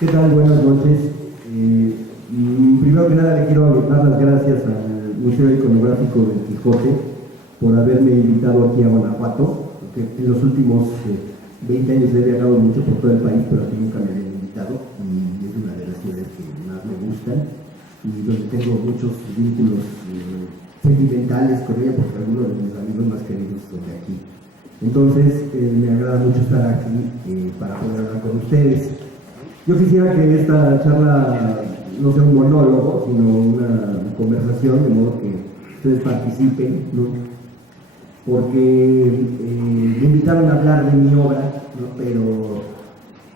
¿Qué tal? Buenas noches. Primero que nada le quiero dar las gracias al Museo Iconográfico del Quijote por haberme invitado aquí a Guanajuato, porque en los últimos 20 años he viajado mucho por todo el país, pero aquí nunca me habían invitado y es una de las ciudades que más me gustan y donde tengo muchos vínculos sentimentales con ella, porque algunos de mis amigos más queridos son de aquí. Entonces me agrada mucho estar aquí para poder hablar con ustedes. Yo quisiera que esta charla no sea un monólogo, sino una conversación, de modo que ustedes participen, ¿no? Porque me invitaron a hablar de mi obra, ¿no? Pero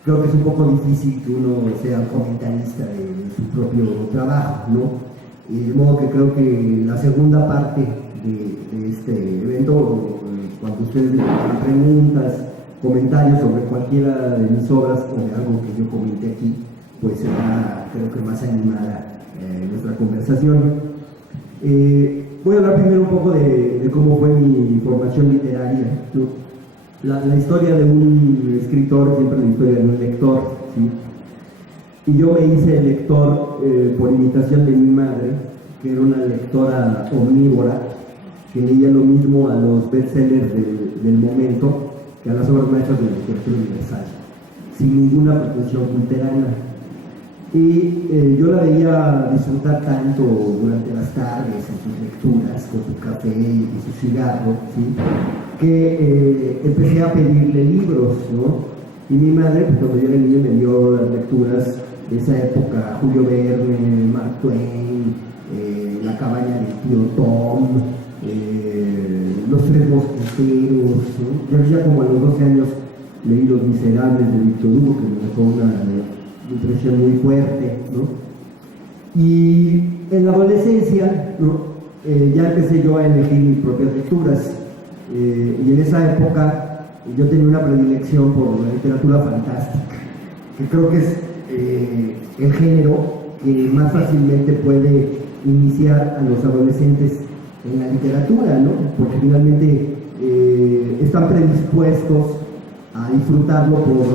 creo que es un poco difícil que uno sea comentarista de su propio trabajo, ¿no? De modo que creo que la segunda parte de este evento, cuando ustedes me hagan preguntas, comentarios sobre cualquiera de mis obras o de algo que yo comenté aquí, pues será, creo que más animada nuestra conversación. Voy a hablar primero un poco de cómo fue mi formación literaria, ¿no? La historia de un escritor siempre es la historia de un lector, ¿sí? Y yo me hice lector por imitación de mi madre, que era una lectora omnívora, que leía lo mismo a los bestsellers del momento que a las obras maestras de la literatura universal, sin ninguna pretensión culterana. Y yo la veía disfrutar tanto durante las tardes en sus lecturas, con su café y su cigarro, ¿sí? Que empecé a pedirle libros, ¿no? Y mi madre, pues, cuando yo era niño, me dio las lecturas de esa época: Julio Verne, Mark Twain, La cabaña del tío Tom, Los tres mosqueteros, ¿no? Yo ya como a los 12 años leí Los Miserables de Víctor Hugo, que me dejó una impresión muy fuerte, ¿no? Y en la adolescencia, ¿no? Ya empecé yo a elegir mis propias lecturas, y en esa época yo tenía una predilección por la literatura fantástica, que creo que es el género que más fácilmente puede iniciar a los adolescentes en la literatura, ¿no? Porque finalmente están predispuestos a disfrutarlo por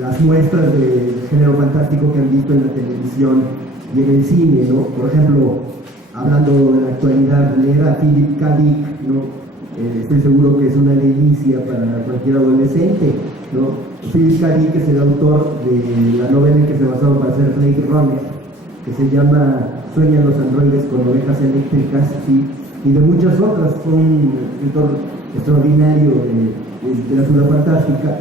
las muestras del género fantástico que han visto en la televisión y en el cine, ¿no? Por ejemplo, hablando de la actualidad, leer a Philip K. Dick, ¿no? Estoy seguro que es una delicia para cualquier adolescente, ¿no? Philip K. Dick es el autor de la novela en que se basó para hacer Blade Runner, que se llama Sueñan los androides con ovejas eléctricas, ¿sí? Y de muchas otras. Fue un escritor extraordinario de literatura fantástica,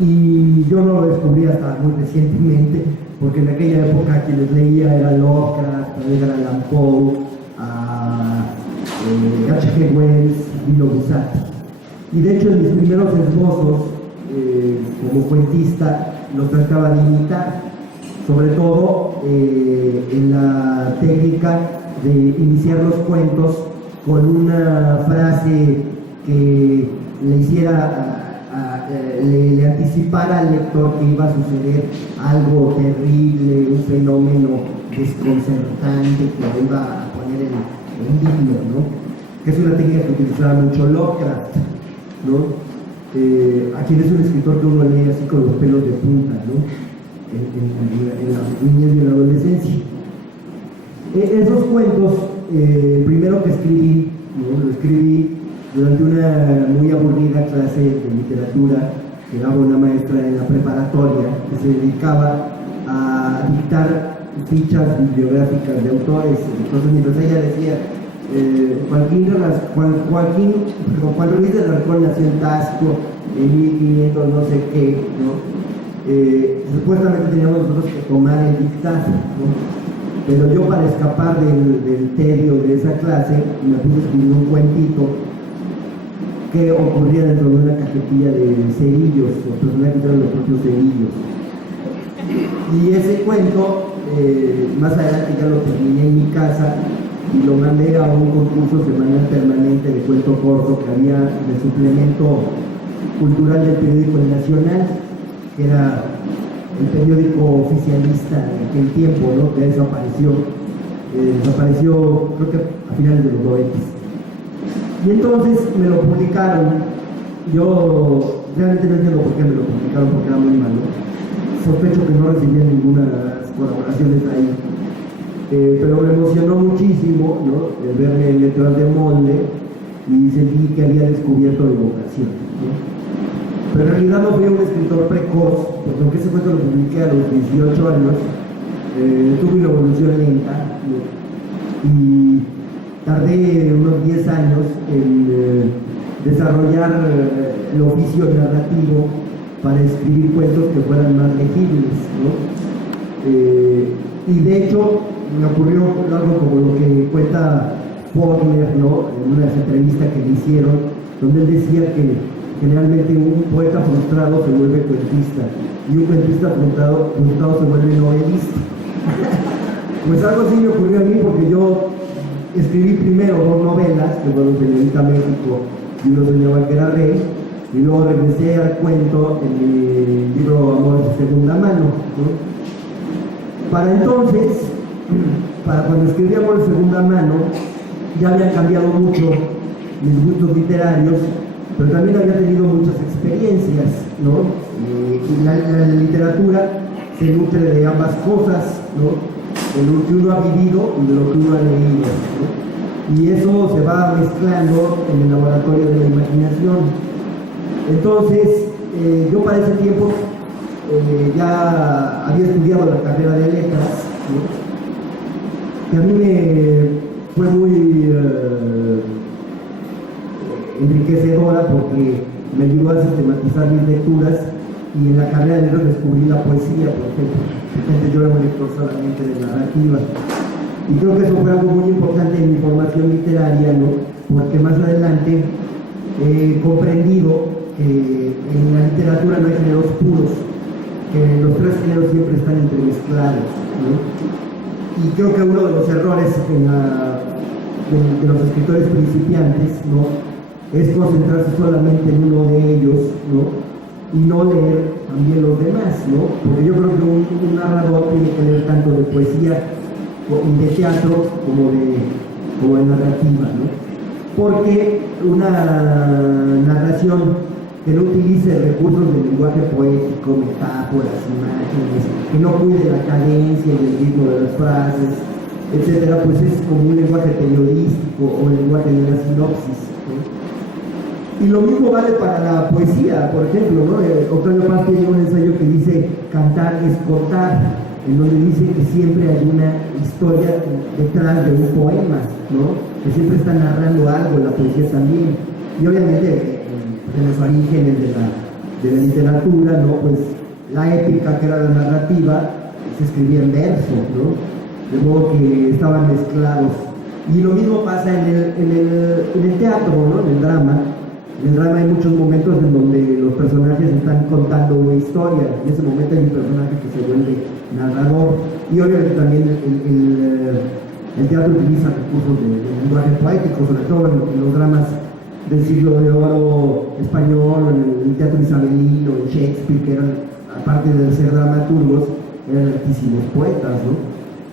y yo no lo descubrí hasta muy recientemente, porque en aquella época quienes leía era Lovecraft, Edgar Allan Poe, H.G. Wells, Dino Buzzati. Y de hecho en mis primeros esbozos como cuentista los trataba de imitar, sobre todo en la técnica de iniciar los cuentos con una frase que le hiciera, le anticipara al lector que iba a suceder algo terrible, un fenómeno desconcertante que lo iba a poner en vilo, ¿no? Que es una técnica que utilizaba mucho Lovecraft, ¿no? A quien es un escritor que uno lee así con los pelos de punta, ¿no? En la niñez y en la adolescencia. Esos cuentos, el primero que escribí, ¿no? Lo escribí durante una muy aburrida clase de literatura que daba una maestra en la preparatoria, que se dedicaba a dictar fichas bibliográficas de autores. Entonces, mientras ella decía Juan Ruiz de Alarcón nació en Tasco en 1500 no sé qué, ¿no? Supuestamente teníamos nosotros que tomar el dictado, ¿no? Pero yo, para escapar del tedio de esa clase, me puse a escribir un cuentito que ocurría dentro de una cajetilla de cerillos. Los personajes eran los propios cerillos. Y ese cuento, más adelante ya lo terminé en mi casa y lo mandé a un concurso semanal permanente de cuento corto que había en el suplemento cultural del periódico El Nacional, que era el periódico oficialista en aquel tiempo, ¿no? Que desapareció. Desapareció, creo que a finales de los 90. Y entonces me lo publicaron. Yo realmente no entiendo por qué me lo publicaron, porque era muy malo. sospecho que no recibía ninguna colaboraciones ahí. Pero me emocionó muchísimo, ¿no?, el verme detrás de molde y sentí que había descubierto mi vocación, ¿no? Pero en realidad no fui un escritor precoz, porque aunque ese cuento lo publiqué a los 18 años, tuve una evolución lenta, ¿no?, y tardé unos 10 años en desarrollar el oficio narrativo para escribir cuentos que fueran más legibles, ¿no? Y de hecho me ocurrió algo como lo que cuenta Faulkner, ¿no?, en una entrevista que le hicieron, donde él decía que generalmente un poeta frustrado se vuelve cuentista y un cuentista frustrado se vuelve novelista. Pues algo así me ocurrió a mí, porque yo escribí primero 2 novelas, que fueron Señorita México y Uno soñaba que era rey, y luego regresé al cuento en mi libro Amor de segunda mano, ¿no? Para entonces, para cuando escribí Amor de segunda mano, ya había cambiado mucho mis gustos literarios, pero también había tenido muchas experiencias, ¿no? Y la literatura se nutre de ambas cosas, ¿no?, de lo que uno ha vivido y de lo que uno ha leído, ¿no? Y eso se va mezclando en el laboratorio de la imaginación. Entonces, yo para ese tiempo ya había estudiado la carrera de letras, ¿no?, que a mí me fue muy enriquecedora, porque me ayudó a sistematizar mis lecturas, y en la carrera de letras descubrí la poesía, por ejemplo. Realmente yo era un lector solamente de narrativa, y creo que eso fue algo muy importante en mi formación literaria, ¿no?, porque más adelante he comprendido que en la literatura no hay géneros puros, que los 3 géneros siempre están entremezclados, ¿no? Y creo que uno de los errores de los escritores principiantes, ¿no?, es concentrarse solamente en uno de ellos, ¿no?, y no leer también los demás, ¿no? Porque yo creo que un narrador tiene que leer tanto de poesía y de teatro como de narrativa, ¿no? Porque una narración que no utilice recursos del lenguaje poético, metáforas, imágenes, que no cuide la cadencia y el ritmo de las frases, etcétera, pues es como un lenguaje periodístico o un lenguaje de una sinopsis, ¿no? Y lo mismo vale para la poesía, por ejemplo, ¿no? Octavio Paz tiene un ensayo que dice cantar es cortar, en donde dice que siempre hay una historia detrás de un poema, ¿no?, que siempre está narrando algo, la poesía también. Y obviamente en los orígenes de la literatura, ¿no?, pues la épica, que era la narrativa, se escribía en verso, ¿no?, de modo que estaban mezclados. Y lo mismo pasa en el teatro, ¿no?, en el drama. En el drama hay muchos momentos en donde los personajes están contando una historia. En ese momento hay un personaje que se vuelve narrador. Y obviamente también el teatro utiliza recursos de lenguaje poético, sobre todo en los dramas del siglo de oro español, en el teatro isabelino, en Shakespeare, que eran, aparte de ser dramaturgos, eran altísimos poetas, ¿no?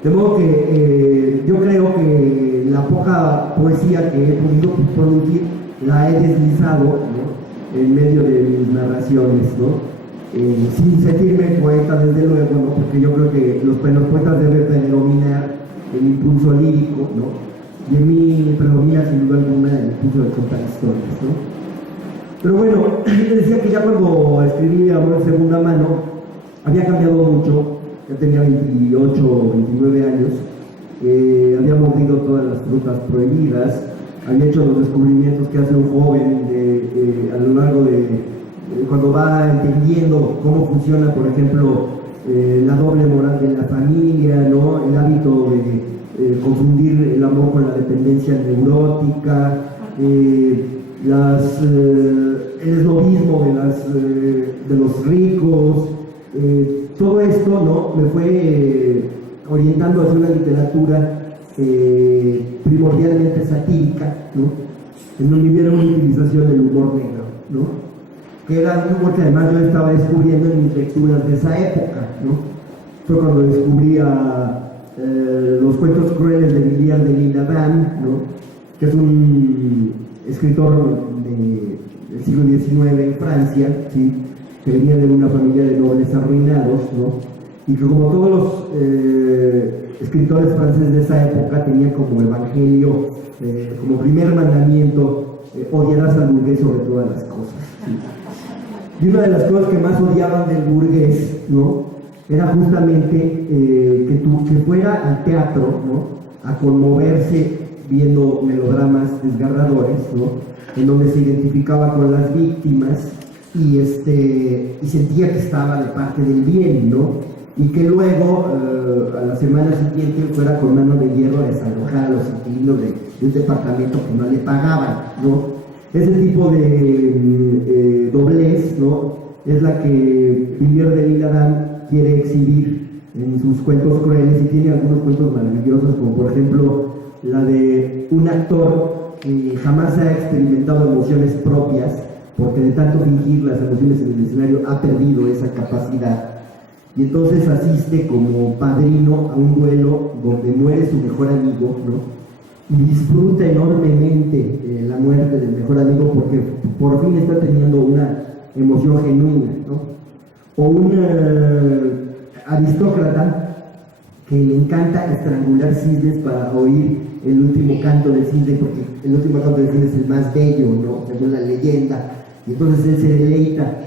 De modo que yo creo que la poca poesía que he podido producir la he deslizado, ¿no?, en medio de mis narraciones, ¿no? Sin sentirme poeta, desde luego, ¿no?, porque yo creo que los poetas deben predominar el impulso lírico, ¿no?, y en mí predomina sin duda alguna el impulso de contar historias, ¿no? Pero bueno, les decía que ya cuando escribí Amor de segunda mano había cambiado mucho. Ya tenía 28 o 29 años, había mordido todas las frutas prohibidas, había hecho los descubrimientos que hace un joven a lo largo de cuando va entendiendo cómo funciona, por ejemplo, la doble moral de la familia, ¿no?, el hábito de confundir el amor con la dependencia neurótica, el esnovismo de los ricos, todo esto, ¿no?, me fue orientando hacia una literatura primordialmente satírica, ¿no?, en donde hubiera una utilización del humor negro, ¿no?, que era un humor que además yo estaba descubriendo en mis lecturas de esa época, ¿no? Fue cuando descubrí los cuentos crueles de Villiers de L'Isle-Adam, ¿no?, que es un escritor del siglo XIX en Francia, ¿sí?, que venía de una familia de nobles arruinados, ¿no? Y que como todos los escritores franceses de esa época tenía como evangelio, como primer mandamiento, odiarás al burgués sobre todas las cosas. ¿Sí? Y una de las cosas que más odiaban del burgués, ¿no?, era justamente que fuera al teatro, ¿no?, a conmoverse viendo melodramas desgarradores, ¿no?, en donde se identificaba con las víctimas y sentía que estaba de parte del bien, ¿no? Y que luego, a la semana siguiente, fuera con mano de hierro a desalojar a los inquilinos de un departamento que no le pagaban, ¿no? Ese tipo de doblez, ¿no?, es la que Villiers de L'Isle-Adam quiere exhibir en sus cuentos crueles, y tiene algunos cuentos maravillosos, como por ejemplo la de un actor que jamás ha experimentado emociones propias, porque de tanto fingir las emociones en el escenario ha perdido esa capacidad, y entonces asiste como padrino a un duelo donde muere su mejor amigo, ¿no?, y disfruta enormemente la muerte del mejor amigo porque por fin está teniendo una emoción genuina, ¿no? O un aristócrata que le encanta estrangular cisnes para oír el último canto del cisne, porque el último canto del cisne es el más bello, ¿no?, según la leyenda, y entonces él se deleita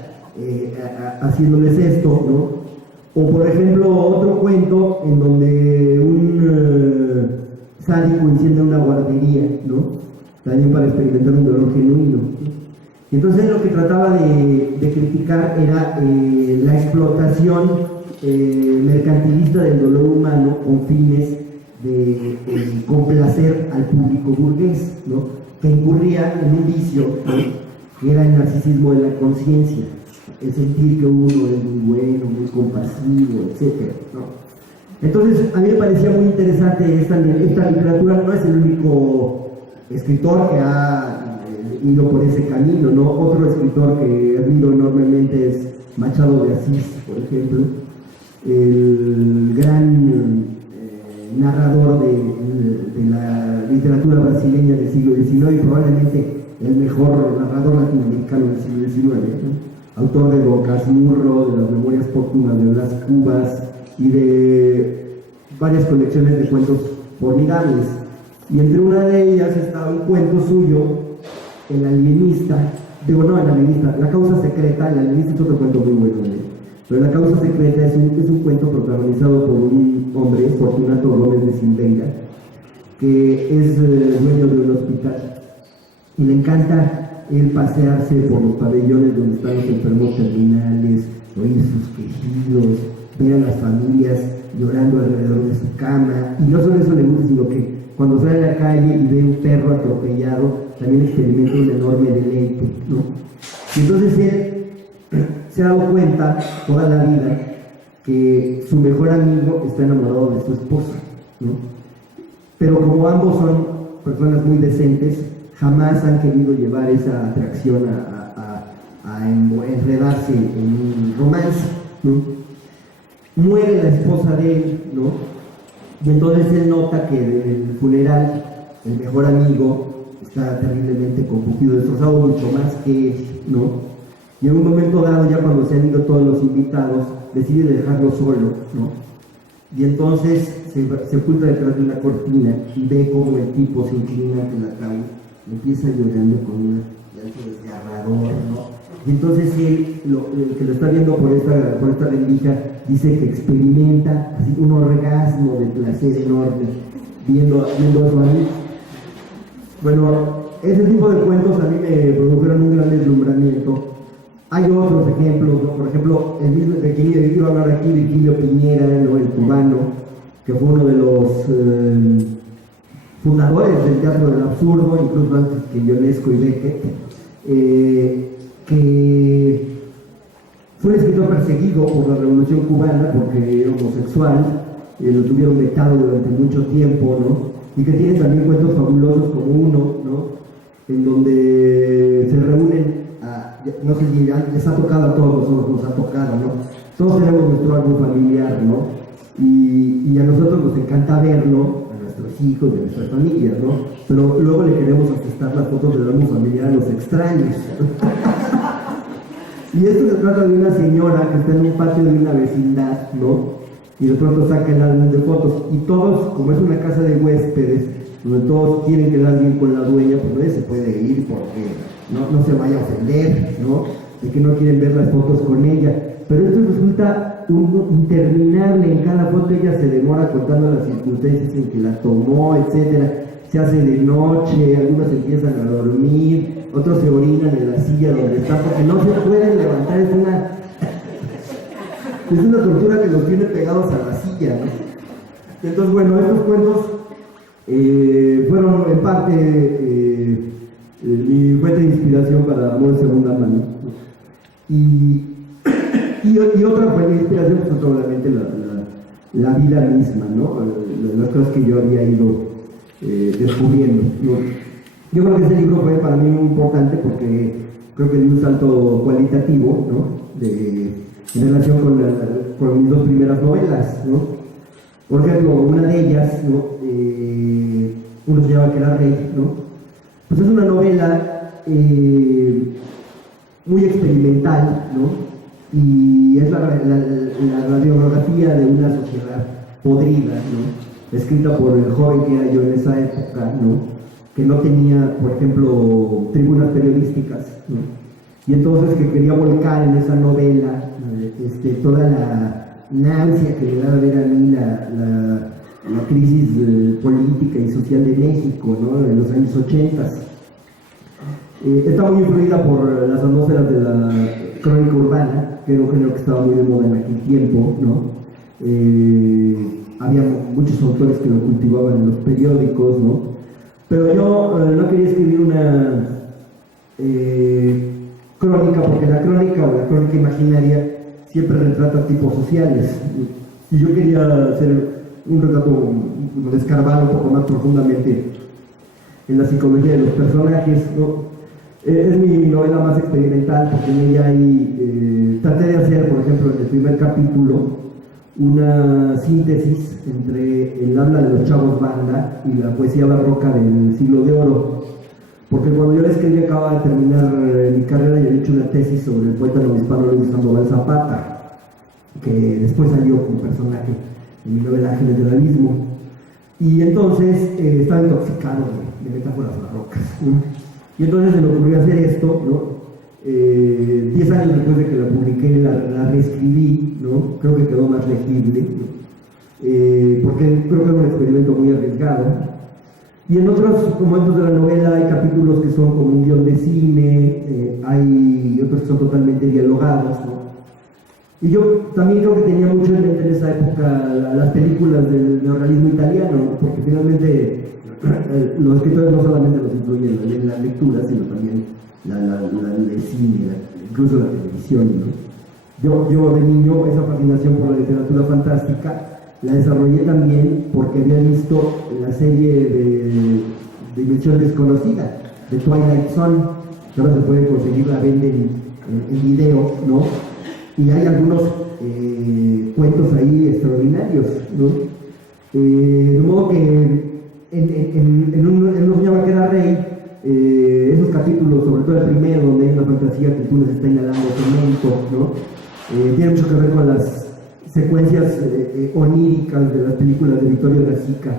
haciéndoles esto, ¿no? O por ejemplo otro cuento en donde un sádico incendia una guardería, ¿no?, también para experimentar un dolor genuino. Y entonces lo que trataba de criticar era la explotación mercantilista del dolor humano con fines de complacer al público burgués, ¿no?, que incurría en un vicio, ¿no?, que era el narcisismo de la conciencia, el sentir que uno es muy bueno, muy compasivo, etc., ¿no? Entonces, a mí me parecía muy interesante esta literatura. No es el único escritor que ha ido por ese camino, ¿no? Otro escritor que he admiro enormemente es Machado de Asís, por ejemplo, el gran narrador de la literatura brasileña del siglo XIX, y probablemente el mejor narrador latinoamericano del siglo XIX, ¿no?, autor de Don Casmurro, de las Memorias Póstumas de Blas Cubas y de varias colecciones de cuentos formidables. Y entre una de ellas está un cuento suyo, El Alienista, La Causa Secreta. El Alienista es otro cuento muy bueno, ¿eh? Pero La Causa Secreta es un cuento protagonizado por un hombre, Fortunato Gómez de Silveira, que es dueño de un hospital, y le encanta el pasearse por los pabellones donde están los enfermos terminales, oír sus quejidos, ver a las familias llorando alrededor de su cama. Y no solo eso le gusta, sino que cuando sale a la calle y ve un perro atropellado, también experimenta un enorme deleite, ¿no? Y entonces él se ha dado cuenta toda la vida que su mejor amigo está enamorado de su esposa, ¿no? Pero como ambos son personas muy decentes, jamás han querido llevar esa atracción a enredarse en un romance, ¿no? Muere la esposa de él, ¿no? Y entonces él nota que en el funeral el mejor amigo está terriblemente confundido, destrozado mucho más que él, ¿no? Y en un momento dado, ya cuando se han ido todos los invitados, decide dejarlo solo, ¿no? Y entonces se oculta detrás de una cortina y ve cómo el tipo se inclina ante la cama, empieza llorando con un llanto desgarrador, ¿no? Y entonces él, el que lo está viendo por esta rendija, dice que experimenta así un orgasmo de placer enorme viendo a su amigo. Bueno, ese tipo de cuentos a mí me produjeron un gran deslumbramiento. Hay otros ejemplos, ¿no? Por ejemplo, el mismo de quien iba a hablar aquí, Virgilio Piñera, ¿no?, el cubano, que fue uno de los fundadores del teatro del absurdo, incluso antes que Ionesco y Beckett, que fue un escritor perseguido por la Revolución Cubana porque era homosexual, lo tuvieron vetado durante mucho tiempo, ¿no? Y que tiene también cuentos fabulosos como uno, ¿no?, en donde se reúnen, no sé si les ha tocado a todos nosotros, nos ha tocado, ¿no? Todos tenemos nuestro árbol familiar, ¿no? Y a nosotros nos encanta verlo, a nuestros hijos, de nuestras familias, ¿no? Pero luego le queremos asestar las fotos del árbol familiar a los extraños. Y esto se trata de una señora que está en un patio de una vecindad, ¿no? Y de pronto saca el álbum de fotos. Y todos, como es una casa de huéspedes, donde todos quieren quedar bien con la dueña, pues nadie se puede ir porque no se vaya a ofender, ¿no? De que no quieren ver las fotos con ella. Pero esto resulta interminable. En cada foto ella se demora contando las circunstancias en que la tomó, etcétera. Se hace de noche, algunos empiezan a dormir, otros se orinan en la silla donde están porque no se pueden levantar. Es una tortura que los tiene pegados a la silla, ¿no? Entonces, bueno, estos cuentos fueron en parte mi fuente de inspiración para Amor de Segunda Mano. Y otra fuente de inspiración pues, obviamente la vida misma, ¿no? Las cosas que yo había ido descubriendo, ¿no? Yo creo que ese libro fue para mí muy importante porque creo que dio un salto cualitativo, ¿no? En relación con mis dos primeras novelas, ¿no? Por ejemplo, una de ellas, ¿no? Uno se llama Que era rey, ¿no? Pues es una novela muy experimental, ¿no? Y es la radiografía de una sociedad podrida, ¿no? Escrita por el joven que era yo en esa época, ¿no? Que no tenía, por ejemplo, tribunas periodísticas, ¿no? Y entonces que quería volcar en esa novela toda la náusea que le daba ver a mí la crisis política y social de México, ¿no? En los años 80. Está muy influida por las atmósferas de la crónica urbana, que era un género que estaba muy de moda en aquel tiempo, ¿no? Había muchos autores que lo cultivaban en los periódicos, ¿no? Pero yo no quería escribir una crónica, porque la crónica imaginaria siempre retrata tipos sociales. Y yo quería hacer un retrato, descarbar un poco más profundamente en la psicología de los personajes, ¿no? Es mi novela más experimental porque en ella traté de hacer, por ejemplo, en el primer capítulo, una síntesis entre el habla de los chavos banda y la poesía barroca del siglo de oro. Porque cuando yo la escribí acababa de terminar mi carrera y había hecho una tesis sobre el poeta novohispano Luis Sandoval Zapata, que después salió como personaje en mi novela Ángeles del Abismo. Y entonces estaba intoxicado de metáforas barrocas, ¿no? Y entonces se me ocurrió hacer esto, ¿no? 10 años después de que la publiqué, la reescribí, ¿no? Creo que quedó más legible, ¿no? Porque creo que era un experimento muy arriesgado. Y en otros momentos de la novela hay capítulos que son como un guión de cine, hay otros que son totalmente dialogados, ¿no? Y yo también creo que tenía mucho en mente en esa época las películas del neorrealismo italiano, porque finalmente los escritores no solamente los influyen en la lectura, sino también el cine, incluso la televisión, ¿no? Yo de niño esa fascinación por la literatura fantástica la desarrollé también porque había visto la serie de Dimensión Desconocida, de Twilight Zone, que ahora se puede conseguir, la venden en video, ¿no? Y hay algunos cuentos ahí extraordinarios, ¿no? De modo que en uno se llama Que era rey, esos capítulos, sobre todo el primero, donde hay una fantasía que Túnez está inhalando cemento, ¿no? Tiene mucho que ver con las secuencias oníricas de las películas de Vittorio Gassica,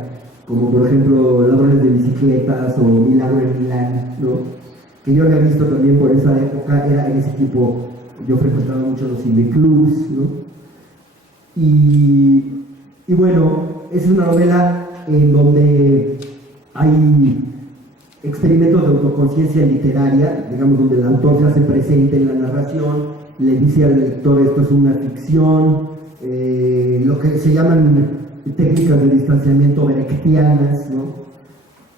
como por ejemplo Ladrones de Bicicletas o Milagro en Milán, ¿no? Que yo había visto también por esa época. Era en ese tipo, yo frecuentaba mucho los cineclubs, ¿no? Y bueno, es una novela en donde hay experimentos de autoconciencia literaria, digamos, donde el autor se hace presente en la narración, le dice al lector esto es una ficción, lo que se llaman técnicas de distanciamiento brechtianas, ¿no?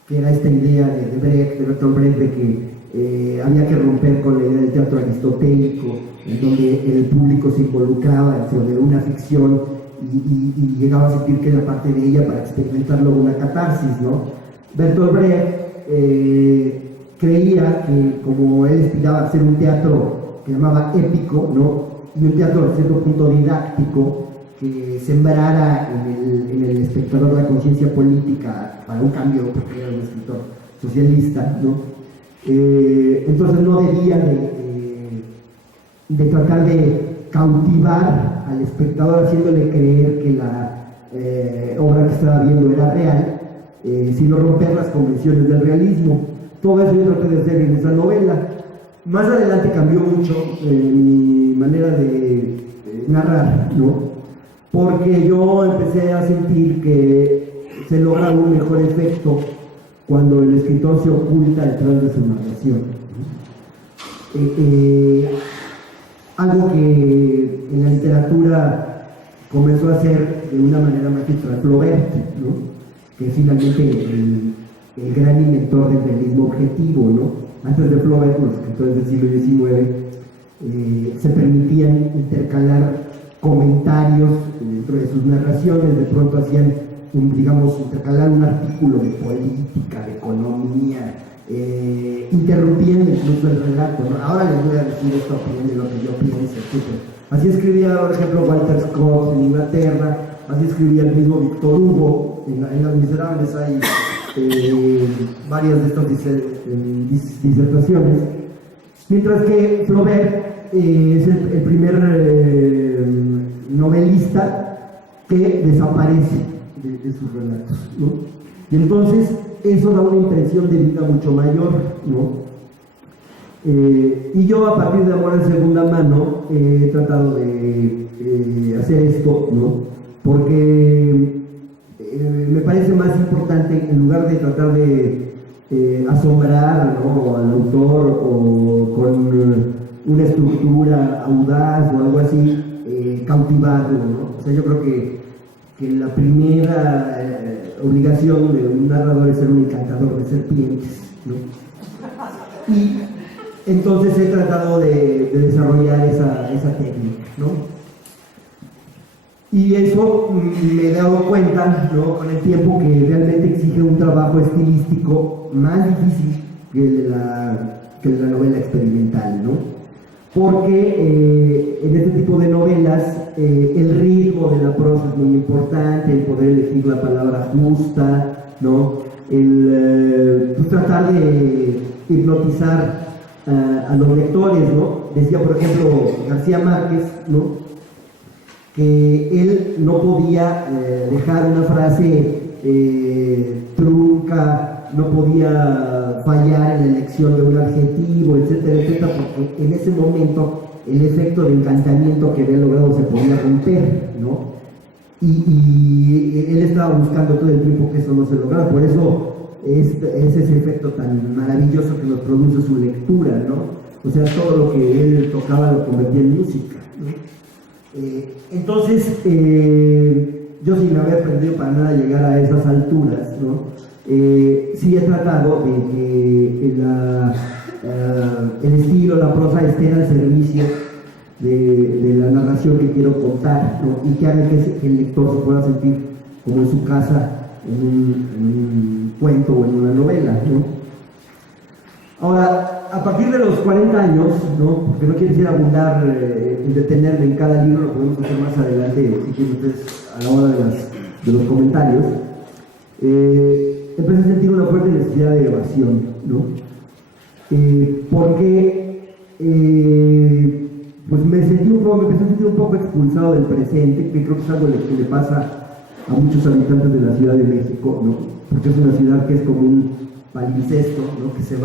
Que era esta idea de Brecht, de Bertolt Brecht, de que había que romper con la idea del teatro aristotélico, en donde el público se involucraba dentro de una ficción y llegaba a sentir que era parte de ella para experimentar luego una catarsis, ¿no? Bertolt Brecht creía que como él aspiraba a hacer un teatro que llamaba épico, ¿no? Y un teatro a cierto punto didáctico que sembrara en el espectador la conciencia política para un cambio, porque era un escritor socialista, ¿no? Entonces no debía de tratar de cautivar al espectador haciéndole creer que la obra que estaba viendo era real, sino romper las convenciones del realismo. Todo eso yo traté de hacer en esa novela. Más adelante cambió mucho mi manera de narrar, ¿no? Porque yo empecé a sentir que se logra un mejor efecto cuando el escritor se oculta detrás de su narración. Algo que en la literatura comenzó a hacer de una manera magistral Flaubert, ¿no? Que es finalmente el gran inventor del realismo objetivo, ¿no? Antes de Flaubert, los escritores del siglo XIX se permitían intercalar comentarios dentro de sus narraciones, de pronto hacían, intercalar un artículo de política, de economía, interrumpiendo incluso el relato, ¿no? Ahora les voy a decir esta opinión de lo que yo pienso, etc. Así escribía, por ejemplo, Walter Scott en Inglaterra, así escribía el mismo Victor Hugo. En Las Miserables hay varias de estas disertaciones, mientras que Flaubert es el primer novelista que desaparece de sus relatos, ¿no? Y entonces eso da una impresión de vida mucho mayor, ¿no? Y yo, a partir de Amor en segunda mano, he tratado de hacer esto, ¿no? Porque me parece más importante, en lugar de tratar de asombrar, ¿no?, al autor o con una estructura audaz o algo así, cautivarlo, ¿no? O sea, yo creo que la primera obligación de un narrador es ser un encantador de serpientes, ¿no? Y entonces he tratado de desarrollar esa técnica, ¿no? Y eso me he dado cuenta, ¿no?, con el tiempo, que realmente exige un trabajo estilístico más difícil que el de la novela experimental, ¿no? Porque en este tipo de novelas el ritmo de la prosa es muy importante, el poder elegir la palabra justa, ¿no? Pues tratar de hipnotizar a los lectores, ¿no? Decía, por ejemplo, García Márquez, ¿no?, que él no podía dejar una frase trunca, no podía fallar en la elección de un adjetivo, etcétera, etcétera, porque en ese momento el efecto de encantamiento que había logrado se podía romper, ¿no? Y él estaba buscando todo el tiempo que eso no se lograra. Por eso es ese efecto tan maravilloso que nos produce su lectura, ¿no? O sea, todo lo que él tocaba lo convertía en música, ¿no? Entonces, yo, sin haber aprendido para nada a llegar a esas alturas, ¿no?, sí he tratado de que el estilo, la prosa estén al servicio de la narración que quiero contar, ¿no?, y que haga que el lector se pueda sentir como en su casa en un cuento o en una novela, ¿no? Ahora, a partir de los 40 años, ¿no?, porque no quiero decir abundar en detenerme en cada libro, lo podemos hacer más adelante, si quieren ustedes, a la hora de los comentarios, empecé a sentir una fuerte necesidad de evasión, ¿no? Porque pues me empecé a sentir un poco expulsado del presente, que creo que es algo que le pasa a muchos habitantes de la Ciudad de México, ¿no? Porque es una ciudad que es como un palimpsesto, ¿no?, que se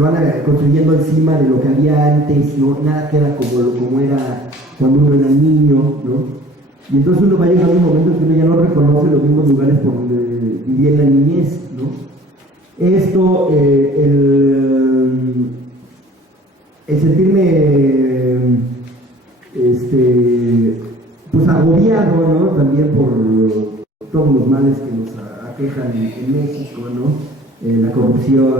van construyendo encima de lo que había antes, ¿no? Nada queda como era cuando uno era niño, ¿no? Y entonces uno va llegando a un momento en que uno ya no reconoce los mismos lugares por donde vivía en la niñez, ¿no? Esto, el sentirme pues agobiado, ¿no?, también por todos los males que nos aquejan en México, ¿no? La corrupción,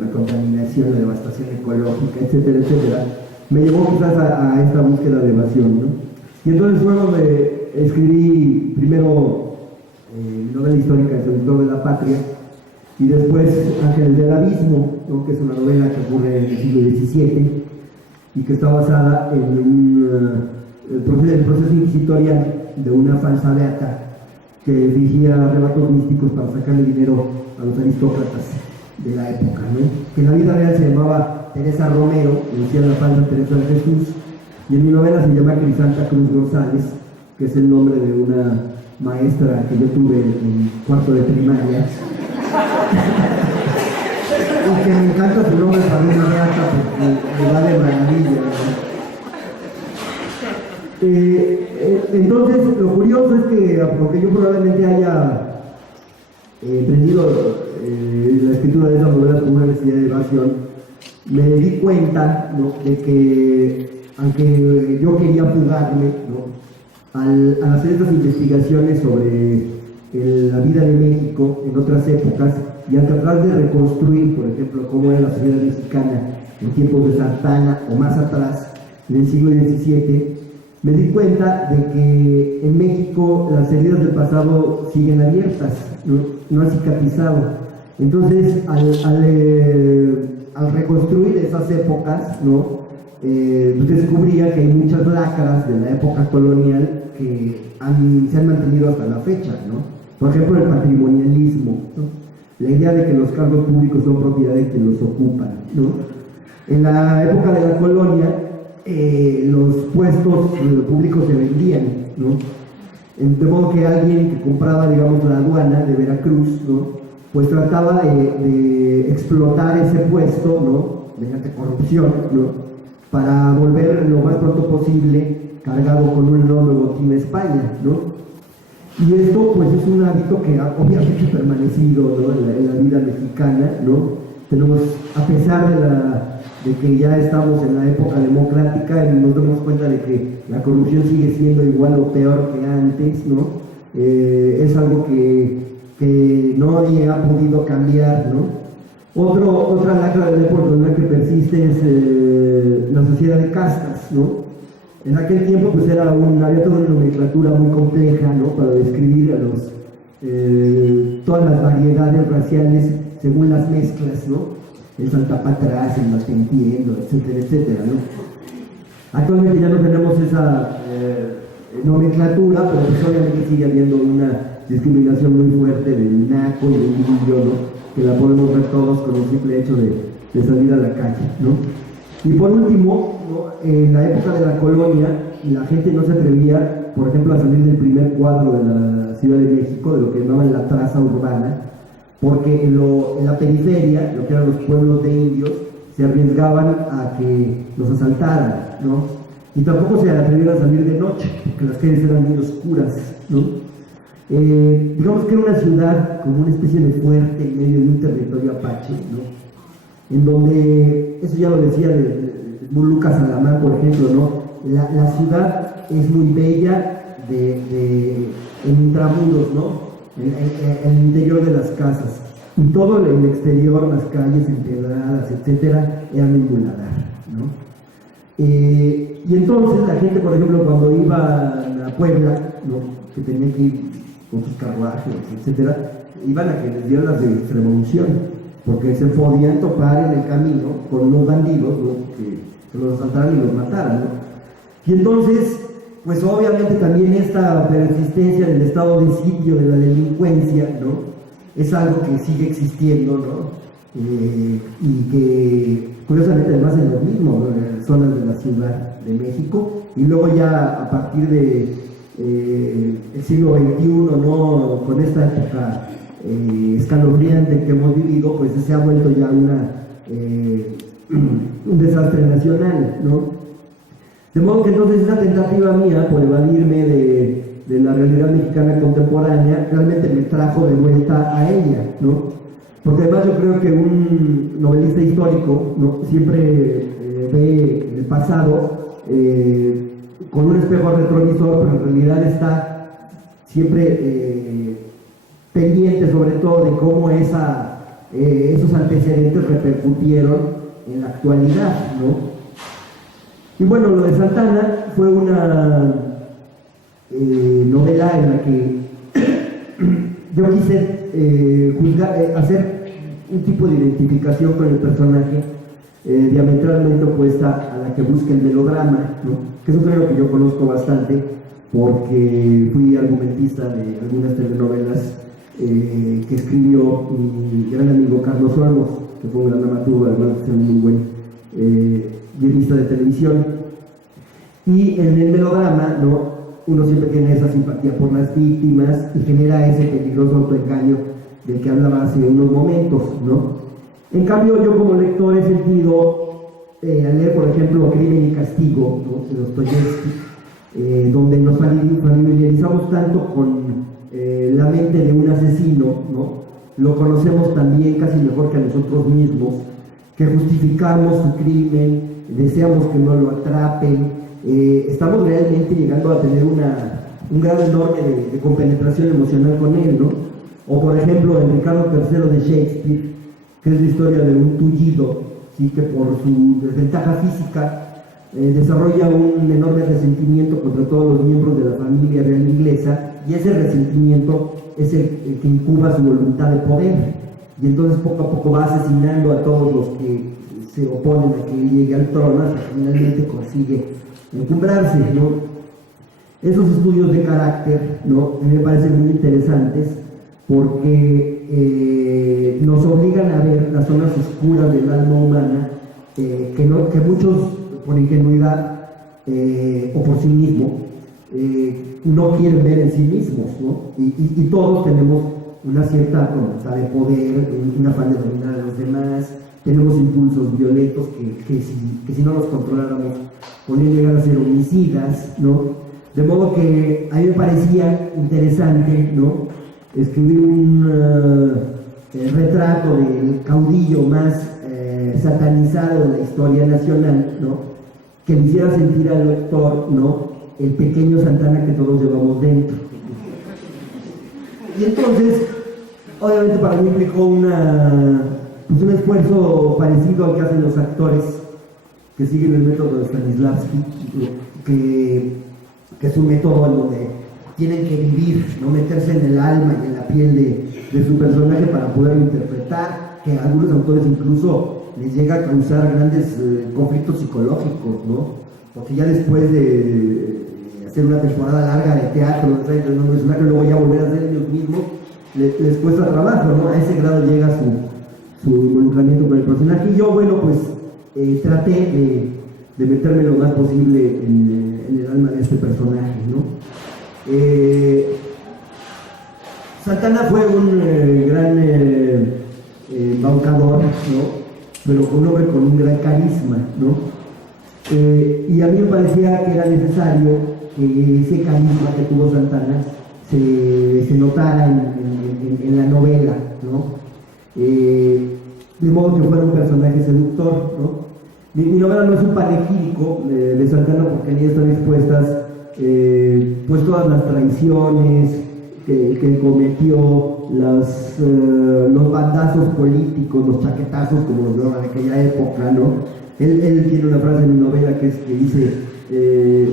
la contaminación, la devastación ecológica, etcétera, etcétera, me llevó quizás a esta búsqueda de evasión, ¿no? Y entonces luego escribí primero mi novela histórica El seductor de la patria, y después Ángeles del abismo, ¿no?, que es una novela que ocurre en el siglo XVII y que está basada en el proceso inquisitorial de una falsa beata que dirigía arrebatos místicos para sacarle dinero a los aristócratas de la época, ¿no?, que en la vida real se llamaba Teresa Romero, le decían la falsa Teresa de Jesús, y en mi novela se llama Crisanta Cruz González, que es el nombre de una maestra que yo tuve en cuarto de primaria. Y que me encanta su nombre para una beata porque me va de maravilla, ¿no? Entonces, lo curioso es que, aunque yo probablemente haya emprendido la escritura de esas novelas como una necesidad de evasión, me di cuenta, ¿no?, de que, aunque yo quería fugarme, ¿no?, al hacer estas investigaciones sobre la vida de México en otras épocas y al tratar de reconstruir, por ejemplo, cómo era la sociedad mexicana en tiempos de Santana o más atrás, en el siglo XVII, me di cuenta de que en México las heridas del pasado siguen abiertas, no han cicatrizado. Entonces, al reconstruir esas épocas, ¿no?, descubría que hay muchas lacras de la época colonial que se han mantenido hasta la fecha, ¿no? Por ejemplo, el patrimonialismo, ¿no?, la idea de que los cargos públicos son propiedad de quienes los ocupan, ¿no? En la época de la colonia, los puestos públicos se vendían, ¿no? De modo que alguien que compraba, digamos, la aduana de Veracruz, ¿no?, pues trataba de explotar ese puesto, ¿no?, mediante corrupción, ¿no?, para volver lo más pronto posible cargado con un enorme botín a España, ¿no? Y esto, pues, es un hábito que obviamente ha permanecido, ¿no?, en la vida mexicana, ¿no? Tenemos, a pesar de que ya estamos en la época democrática, y nos damos cuenta de que la corrupción sigue siendo igual o peor que antes, ¿no? Es algo que nadie ha podido cambiar, ¿no? Otra lacra de la época que persiste es la sociedad de castas, ¿no? En aquel tiempo pues había toda una nomenclatura muy compleja, ¿no?, para describir todas las variedades raciales según las mezclas, ¿no? El Santa Patrás, el Matentiendo, etcétera, etcétera, ¿no? Actualmente ya no tenemos esa nomenclatura, pero pues obviamente sigue habiendo una discriminación muy fuerte del naco y del indio, ¿no?, que la podemos ver todos con el simple hecho de salir a la calle, ¿no? Y por último, ¿no?, en la época de la colonia, la gente no se atrevía, por ejemplo, a salir del primer cuadro de la Ciudad de México, de lo que llamaban la traza urbana, porque en la periferia, lo que eran los pueblos de indios, se arriesgaban a que los asaltaran, ¿no? Y tampoco se atrevieron a salir de noche, porque las calles eran muy oscuras, ¿no? Digamos que era una ciudad como una especie de fuerte en medio de un territorio apache, ¿no?, en donde, eso ya lo decía Lucas Alamán, por ejemplo, ¿no?, la ciudad es muy bella en intramuros, ¿no?, en el interior de las casas, y todo el exterior, las calles empedradas, etcétera, eran un muladar, ¿no? Y entonces la gente, por ejemplo, cuando iba a Puebla, ¿no?, que tenía que ir con sus carruajes, etcétera, iban a que les dieran las de revolución, porque se podían topar en el camino con unos bandidos, ¿no?, que los asaltaran y los mataran, ¿no? Y entonces, pues obviamente también esta persistencia del estado de sitio de la delincuencia, ¿no?, es algo que sigue existiendo, ¿no? Y que curiosamente además en los mismos zonas de la Ciudad de México, y luego ya a partir de el siglo XXI, ¿no?, con esta época escalofriante que hemos vivido, pues se ha vuelto ya un desastre nacional, ¿no? De modo que entonces esa tentativa mía por evadirme de la realidad mexicana contemporánea realmente me trajo de vuelta a ella, ¿no? Porque además yo creo que un novelista histórico, ¿no?, siempre ve el pasado con un espejo retrovisor, pero en realidad está siempre pendiente sobre todo de cómo esos antecedentes repercutieron en la actualidad, ¿no? Y bueno, lo de Santana fue una novela en la que yo quise hacer un tipo de identificación con el personaje diametralmente opuesta a la que busca el melodrama, ¿no?, que es un género que yo conozco bastante porque fui argumentista de algunas telenovelas que escribió mi gran amigo Carlos Olmos, que fue un gran dramaturgo, además de ser muy buen guionista de televisión. Y en el melodrama, ¿no?, uno siempre tiene esa simpatía por las víctimas y genera ese peligroso autoengaño del que hablaba hace unos momentos, ¿no? En cambio, yo como lector he sentido, al leer, por ejemplo, Crimen y Castigo, ¿no?, de Dostoyevsky, donde nos familiarizamos tanto con la mente de un asesino, ¿no?, lo conocemos también casi mejor que a nosotros mismos, que justificamos su crimen, deseamos que no lo atrapen, estamos realmente llegando a tener un grado enorme de compenetración emocional con él, ¿no? O por ejemplo, en Ricardo III de Shakespeare, que es la historia de un tullido, ¿sí?, que por su desventaja física desarrolla un enorme resentimiento contra todos los miembros de la familia real inglesa, y ese resentimiento es el que incuba su voluntad de poder, y entonces poco a poco va asesinando a todos los que se oponen a que él llegue al trono, hasta que finalmente consigue encumbrarse, ¿no? Esos estudios de carácter, ¿no?, me parecen muy interesantes porque nos obligan a ver las zonas oscuras del alma humana que muchos, por ingenuidad o por sí mismo, no quieren ver en sí mismos, ¿no? Y todos tenemos una cierta voluntad de poder, un afán de dominar a los demás, tenemos impulsos violentos que si no los controláramos podrían llegar a ser homicidas, ¿no? De modo que a mí me parecía interesante, ¿no?, escribir un retrato del caudillo más satanizado de la historia nacional, ¿no?, que le hiciera sentir al lector, ¿no?, el pequeño Santana que todos llevamos dentro. Y entonces, obviamente para mí implicó un esfuerzo parecido al que hacen los actores que siguen el método de Stanislavski, que es un método en donde tienen que vivir, ¿no?, meterse en el alma y en la piel de su personaje para poderlo interpretar, que a algunos autores incluso les llega a causar grandes conflictos psicológicos, ¿no?, porque ya después de hacer una temporada larga de teatro, de un personaje, luego ya volver a ser ellos mismos, les cuesta trabajo, ¿no? A ese grado llega su involucramiento con el personaje. Y yo, bueno, pues traté de meterme lo más posible en el alma de este personaje, ¿no? Santana fue un gran embaucador, ¿no?, pero un hombre con un gran carisma, ¿no? Y a mí me parecía que era necesario que ese carisma que tuvo Santana se notara en la novela, ¿no? De modo que fuera un personaje seductor, ¿no? Mi novela no es un panegírico de Santana, porque en ella están expuestas pues todas las traiciones que cometió, los bandazos políticos, los chaquetazos, como los llamaban en aquella época, ¿no? Él tiene una frase en mi novela que dice: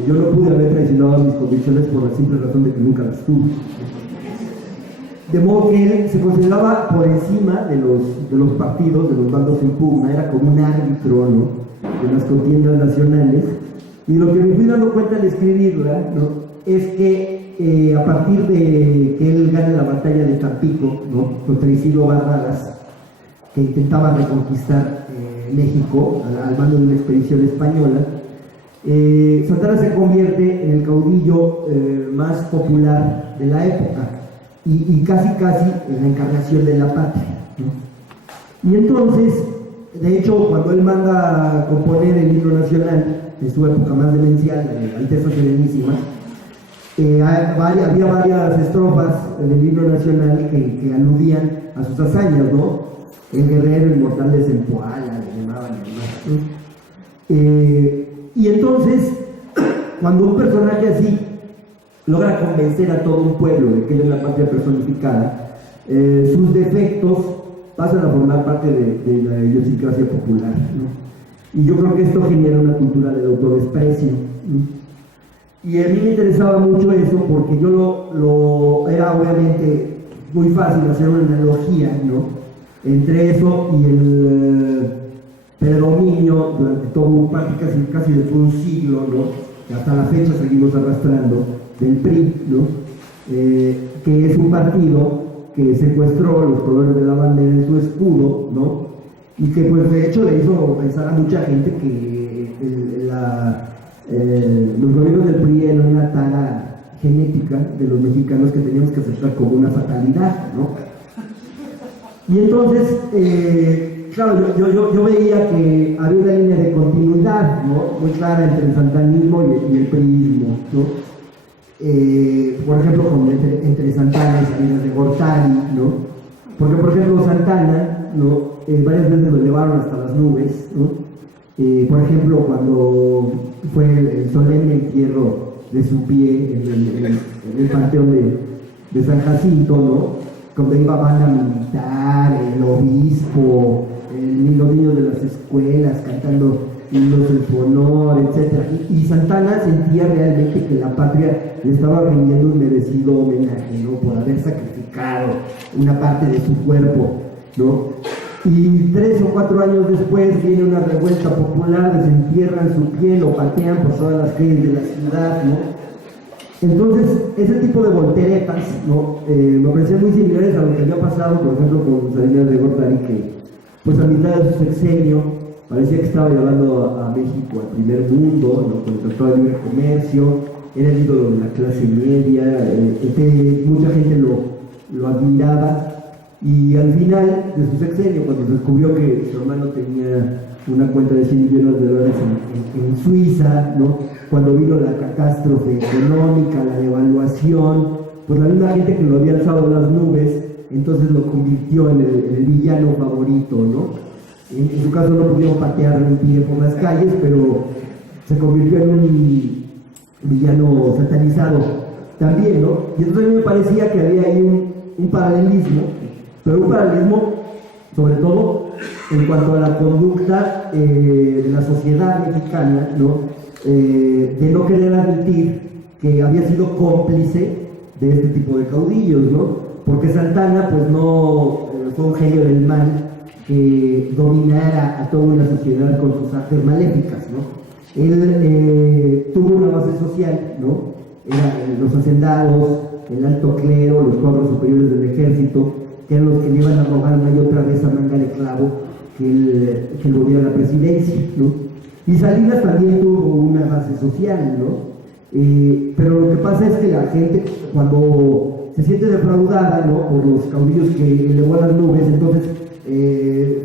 yo no pude haber traicionado mis convicciones por la simple razón de que nunca las tuve. De modo que él se consideraba por encima de los partidos, de los bandos en pugna, era como un árbitro, ¿no?, de las contiendas nacionales. Y lo que me fui dando cuenta al escribirla, ¿no?, es que a partir de que él gana la batalla de Tampico, ¿no?, contra Isidro Barradas, que intentaba reconquistar México al mando de una expedición española, Santana se convierte en el caudillo más popular de la época y casi en la encarnación de la patria, ¿no? Y entonces, de hecho, cuando él manda a componer el himno nacional en su época más demencial, Alteza Serenísima, había varias estrofas del himno nacional que aludían a sus hazañas, ¿no? El guerrero inmortal de Zempoala, le llamaban y demás. Y entonces, cuando un personaje así logra convencer a todo un pueblo de que él es la patria personificada, sus defectos pasan a formar parte de la idiosincrasia popular, ¿no? Y yo creo que esto genera una cultura del autodesprecio, ¿no? Y a mí me interesaba mucho eso porque yo era obviamente muy fácil hacer una analogía, ¿no?, entre eso y el predominio durante todo, casi de todo un siglo, ¿no?, que hasta la fecha seguimos arrastrando, del PRI, ¿no?, que es un partido que secuestró los colores de la bandera en su escudo, ¿no?, y que pues de hecho le hizo pensar a mucha gente que los gobiernos del PRI eran una tara genética de los mexicanos que teníamos que aceptar como una fatalidad, ¿no? Y entonces, claro, yo veía que había una línea de continuidad, ¿no?, muy clara entre el santanismo y el priismo, ¿no? Por ejemplo, como entre Santana y Salinas de Gortari, ¿no? Porque, por ejemplo, Santana, ¿no?, varias veces lo elevaron hasta las nubes, ¿no? Por ejemplo, cuando fue el solemne entierro de su pie en el panteón de San Jacinto, ¿no?, cuando iba banda militar, el obispo, los niños de las escuelas cantando himnos en su honor, etc. Y Santana sentía realmente que la patria le estaba rindiendo un merecido homenaje, ¿no?, por haber sacrificado una parte de su cuerpo, ¿no? Y 3 o 4 años después viene una revuelta popular, desentierran su pie, lo patean por todas las calles de la ciudad, ¿no? Entonces, ese tipo de volteretas, ¿no?, me parecían muy similares a lo que había pasado, por ejemplo, con Salinas de Gortari, que pues a mitad de su sexenio parecía que estaba llevando a México al primer mundo, ¿no?, con el Tratado de Libre Comercio, era el ídolo de la clase media, mucha gente lo admiraba, y al final de su sexenio, cuando se descubrió que su hermano tenía una cuenta de $100 millones en Suiza, ¿no?, cuando vino la catástrofe económica, la devaluación, pues la misma gente que lo había alzado de las nubes, entonces lo convirtió en el villano favorito, ¿no? En su caso no pudieron patear un pie por las calles, pero se convirtió en un villano satanizado también, ¿no? Y entonces a mí me parecía que había ahí un paralelismo, pero un paralelismo sobre todo en cuanto a la conducta de la sociedad mexicana, ¿no?, de no querer admitir que había sido cómplice de este tipo de caudillos, ¿no? Porque Santana pues no fue un genio del mal que dominara a toda una sociedad con sus artes maléficas, ¿no? Él tuvo una base social, ¿no? Eran los hacendados, el alto clero, los cuadros superiores del ejército, que eran los que le iban a robar una y otra vez a manga de clavo que él volviera a la presidencia, ¿no? Y Salinas también tuvo una base social, ¿no? Pero lo que pasa es que la gente, cuando se siente defraudada, ¿no?, por los caudillos que elevó a las nubes, entonces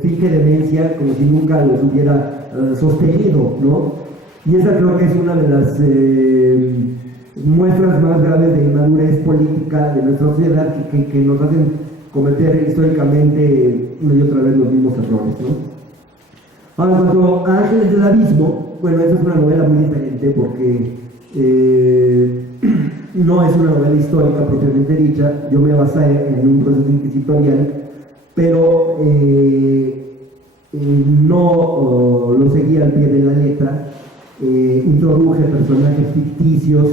finge demencia como si nunca los hubiera sostenido, ¿no? Y esa creo que es una de las muestras más graves de inmadurez política de nuestra sociedad que nos hacen cometer históricamente una y otra vez los mismos errores, ¿no? Ahora, en cuanto a Ángeles del Abismo, bueno, esa es una novela muy diferente porque no es una novela histórica propiamente dicha. Yo me basé en un proceso inquisitorial, pero no lo seguí al pie de la letra. Introduje personajes ficticios.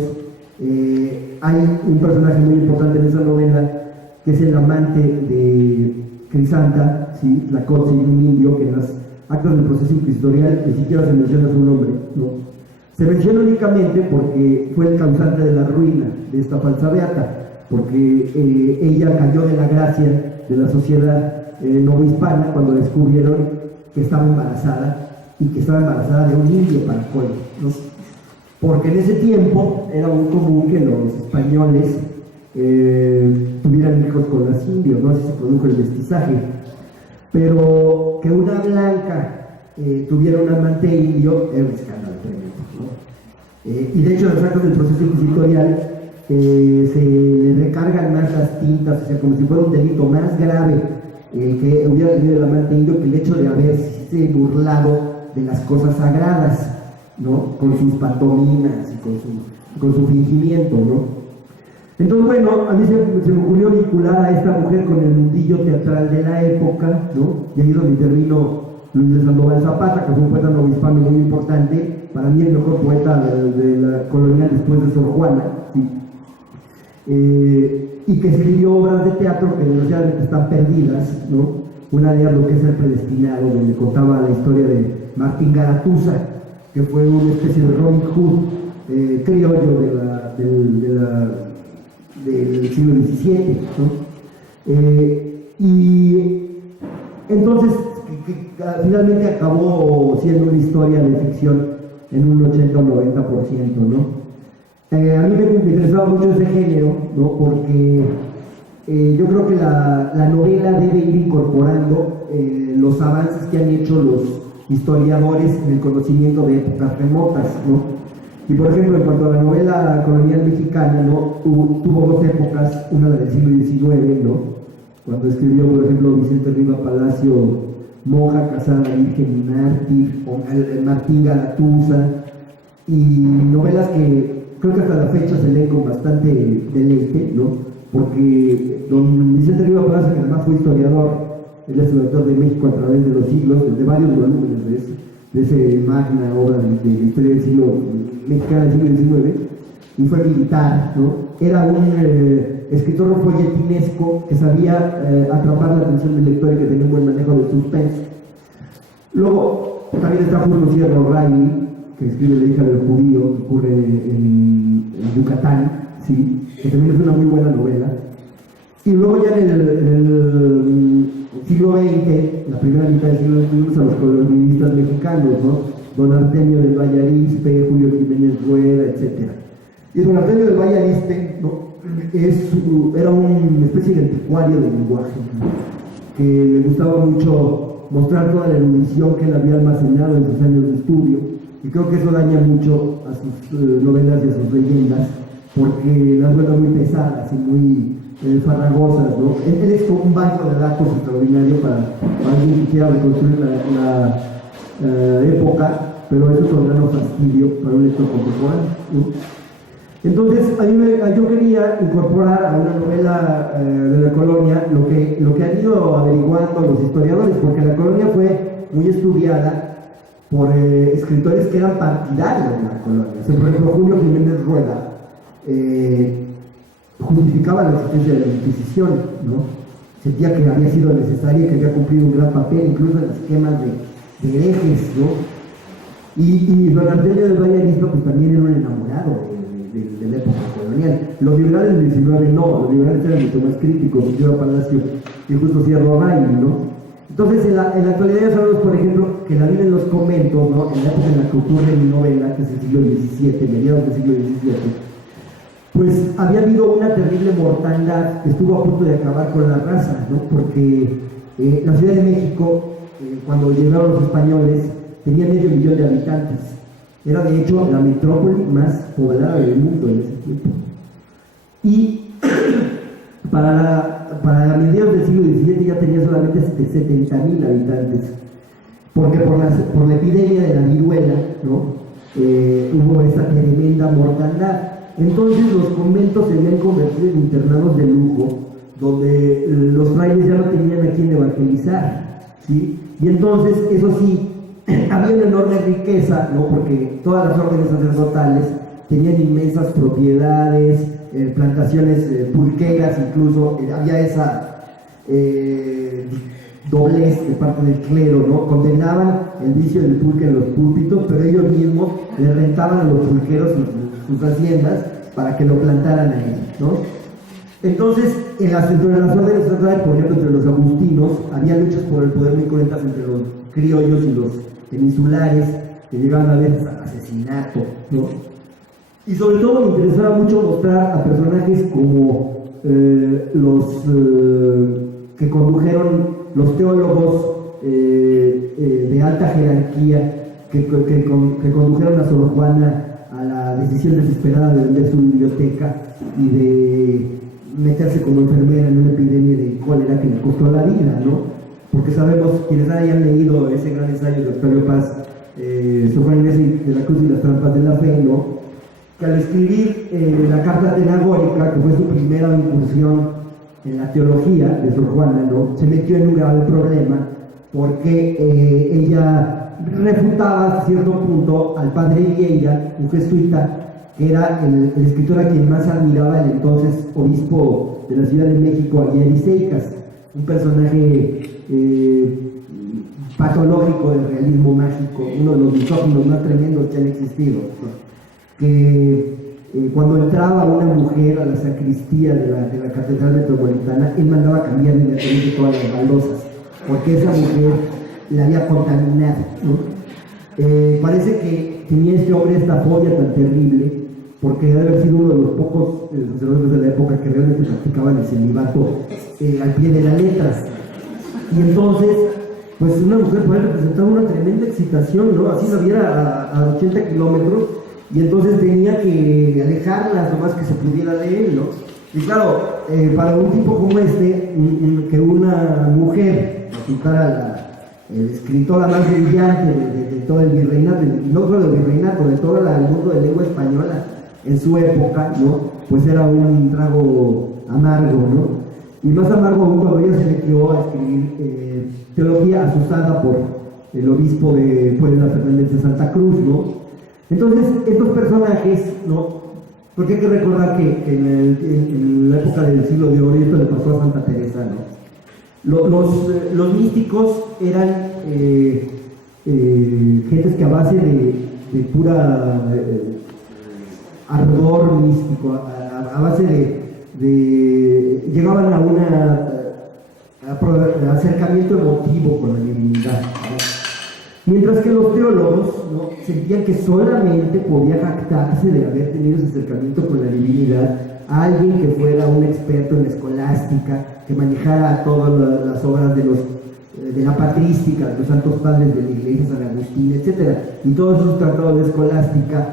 Hay un personaje muy importante en esa novela que es el amante de Crisanta, ¿sí?, la Cotzi, un indio que en las actos del proceso inquisitorial ni siquiera se menciona su nombre, ¿no? Se menciona únicamente porque fue el causante de la ruina de esta falsa beata, porque ella cayó de la gracia de la sociedad novohispana cuando descubrieron que estaba embarazada, y que estaba embarazada de un indio para colmo, ¿no? Porque en ese tiempo era muy común que los españoles tuvieran hijos con los indios, ¿no? Así se produjo el mestizaje. Pero que una blanca tuviera un amante indio era un escándalo tremendo, ¿no? Y de hecho, en los actos del proceso inquisitorial se le recargan más las tintas, o sea, como si fuera un delito más grave que hubiera tenido el amante indio que el hecho de haberse burlado de las cosas sagradas, ¿no?, con sus pantomimas y con su fingimiento, ¿no? Entonces, bueno, a mí se me ocurrió vincular a esta mujer con el mundillo teatral de la época, ¿no? Y ahí es donde intervino Luis de Sandoval Zapata, que fue un poeta novohispano muy importante, para mí el mejor poeta de la colonial después de Sor Juana, ¿sí? Y que escribió obras de teatro que desgraciadamente están perdidas, ¿no? Una de ellas, Lo que es el predestinado, donde contaba la historia de Martín Garatuza, que fue una especie de Robin Hood criollo del siglo XVII, ¿no? Y entonces que finalmente acabó siendo una historia de ficción en un 80 o 90%, ¿no? A mí me interesaba mucho ese género, ¿no? Porque yo creo que la novela debe ir incorporando los avances que han hecho los historiadores en el conocimiento de épocas remotas, ¿no? Y por ejemplo, en cuanto a la novela colonial mexicana, ¿no? Tuvo dos épocas, una la del siglo XIX, ¿no? Cuando escribió, por ejemplo, Vicente Riva Palacio, Monja casada, virgen y mártir, o Martín Garatuza, y novelas que creo que hasta la fecha se leen con bastante deleite, ¿no? Porque don Vicente Riva Palacio, que además fue historiador, él es el autor de México a través de los siglos, de varios volúmenes de ese magna obra de la historia del siglo mexicana del siglo XIX, y fue militar, ¿no? Era un escritor folletinesco que sabía atrapar la atención del lector y que tenía un buen manejo del suspenso. Luego también está Julio Sierra O'Reilly, que escribe La hija del judío, que ocurre en Yucatán, ¿sí? Que también es una muy buena novela. Y luego ya en el siglo XX, la primera mitad del siglo XX, a los colonialistas mexicanos, ¿no? Don Artemio del Valle Arizpe, Julio Jiménez Rueda, etc. Y don Artemio del Valle Arizpe, ¿no? Era una especie de anticuario del lenguaje, ¿no? Que le gustaba mucho mostrar toda la erudición que él había almacenado en sus años de estudio, y creo que eso daña mucho a sus novelas y a sus leyendas, porque las vuelve muy pesadas y muy farragosas, ¿no? Él es como un banco de datos extraordinario para alguien que quiera reconstruir la época, pero eso es un gran fastidio para un lector contemporáneo, ¿no? Entonces, yo quería incorporar a una novela de la colonia lo que han ido averiguando los historiadores, porque la colonia fue muy estudiada por escritores que eran partidarios de la colonia. O sea, por ejemplo, Julio Jiménez Rueda justificaba la existencia de la Inquisición, ¿no? Sentía que había sido necesaria y que había cumplido un gran papel, incluso en esquemas de herejes, ¿no? Y don Artemio del Valle Arizpe pues también era un enamorado de la época colonial. Los liberales del 19 no, los liberales eran mucho más críticos, Riva Palacio y justo Sierra O'Reilly, ¿no? Entonces, en la actualidad ya sabemos, por ejemplo, que la vida en los conventos, ¿no? En la época en la que ocurre mi novela, que es el siglo XVII, mediados del siglo XVII, pues había habido una terrible mortandad que estuvo a punto de acabar con la raza, ¿no? Porque la Ciudad de México, cuando llegaron los españoles, tenía 500,000 de habitantes. Era de hecho la metrópoli más poblada del mundo en ese tiempo. Y para mediados del siglo XVII ya tenía solamente 70,000 habitantes, porque por la epidemia de la viruela, ¿no? Hubo esa tremenda mortandad. Entonces los conventos se habían convertido en internados de lujo, donde los frailes ya no tenían a quién evangelizar, ¿sí? Y entonces, eso sí, había una enorme riqueza, ¿no? Porque todas las órdenes sacerdotales tenían inmensas propiedades, plantaciones pulqueras, incluso había esa doblez de parte del clero, ¿no? Condenaban el vicio del pulque en los púlpitos, pero ellos mismos le rentaban a los pulqueros sus haciendas para que lo plantaran a ellos, ¿no? Entonces, dentro de las órdenes sacerdotales, por ejemplo, entre los agustinos, había luchas por el poder muy cruentas entre los criollos y los peninsulares, que llegaban a veces al asesinato, ¿no? Y sobre todo me interesaba mucho mostrar a personajes como los que condujeron los teólogos de alta jerarquía que condujeron a Sor Juana a la decisión desesperada de vender su biblioteca y de meterse como enfermera en una epidemia de cólera que le costó la vida, ¿no? Porque sabemos, quienes hayan leído ese gran ensayo de Octavio Paz, Sor Juana Inés de la Cruz y las trampas de la fe, ¿no? Que al escribir la Carta Atenagórica, que fue su primera incursión en la teología de Sor Juana, ¿no? Se metió en un grave problema porque ella refutaba hasta cierto punto al padre Vieira, un jesuita, que era el escritor a quien más admiraba el entonces obispo de la Ciudad de México, Aguilar y Seicas, un personaje patológico del realismo mágico, uno de los misóginos más tremendos que han existido, ¿no? Que cuando entraba una mujer a la sacristía de la Catedral Metropolitana, él mandaba cambiar inmediatamente todas las baldosas, porque esa mujer la había contaminado, ¿no? Parece que tenía este hombre esta fobia tan terrible, porque debe haber sido uno de los pocos sacerdotes de la época que realmente practicaban el celibato al pie de la letra. Y entonces, pues una mujer puede representar una tremenda excitación, ¿no? Así la viera a 80 kilómetros, y entonces tenía que alejarlas lo más que se pudiera de él, ¿no? Y claro, para un tipo como este, que una mujer resultara la escritora más brillante de todo el virreinato, no solo del virreinato, de todo el mundo de lengua española en su época, ¿no? Pues era un trago amargo, ¿no? Y más amargo aún cuando ella se metió a escribir teología asustada por el obispo de Puebla, Fernández de Santa Cruz, ¿no? Entonces, estos personajes, ¿no? Porque hay que recordar que en la época del siglo de oro, y esto le pasó a Santa Teresa, ¿no? Los místicos eran gentes que a base de pura ardor místico, a base de llegaban a un acercamiento emotivo con la divinidad, ¿no? Mientras que los teólogos, ¿no? Sentían que solamente podía jactarse de haber tenido ese acercamiento con la divinidad a alguien que fuera un experto en la escolástica, que manejara todas las obras de la patrística, de los santos padres de la iglesia, San Agustín, etc. Y todos esos tratados de escolástica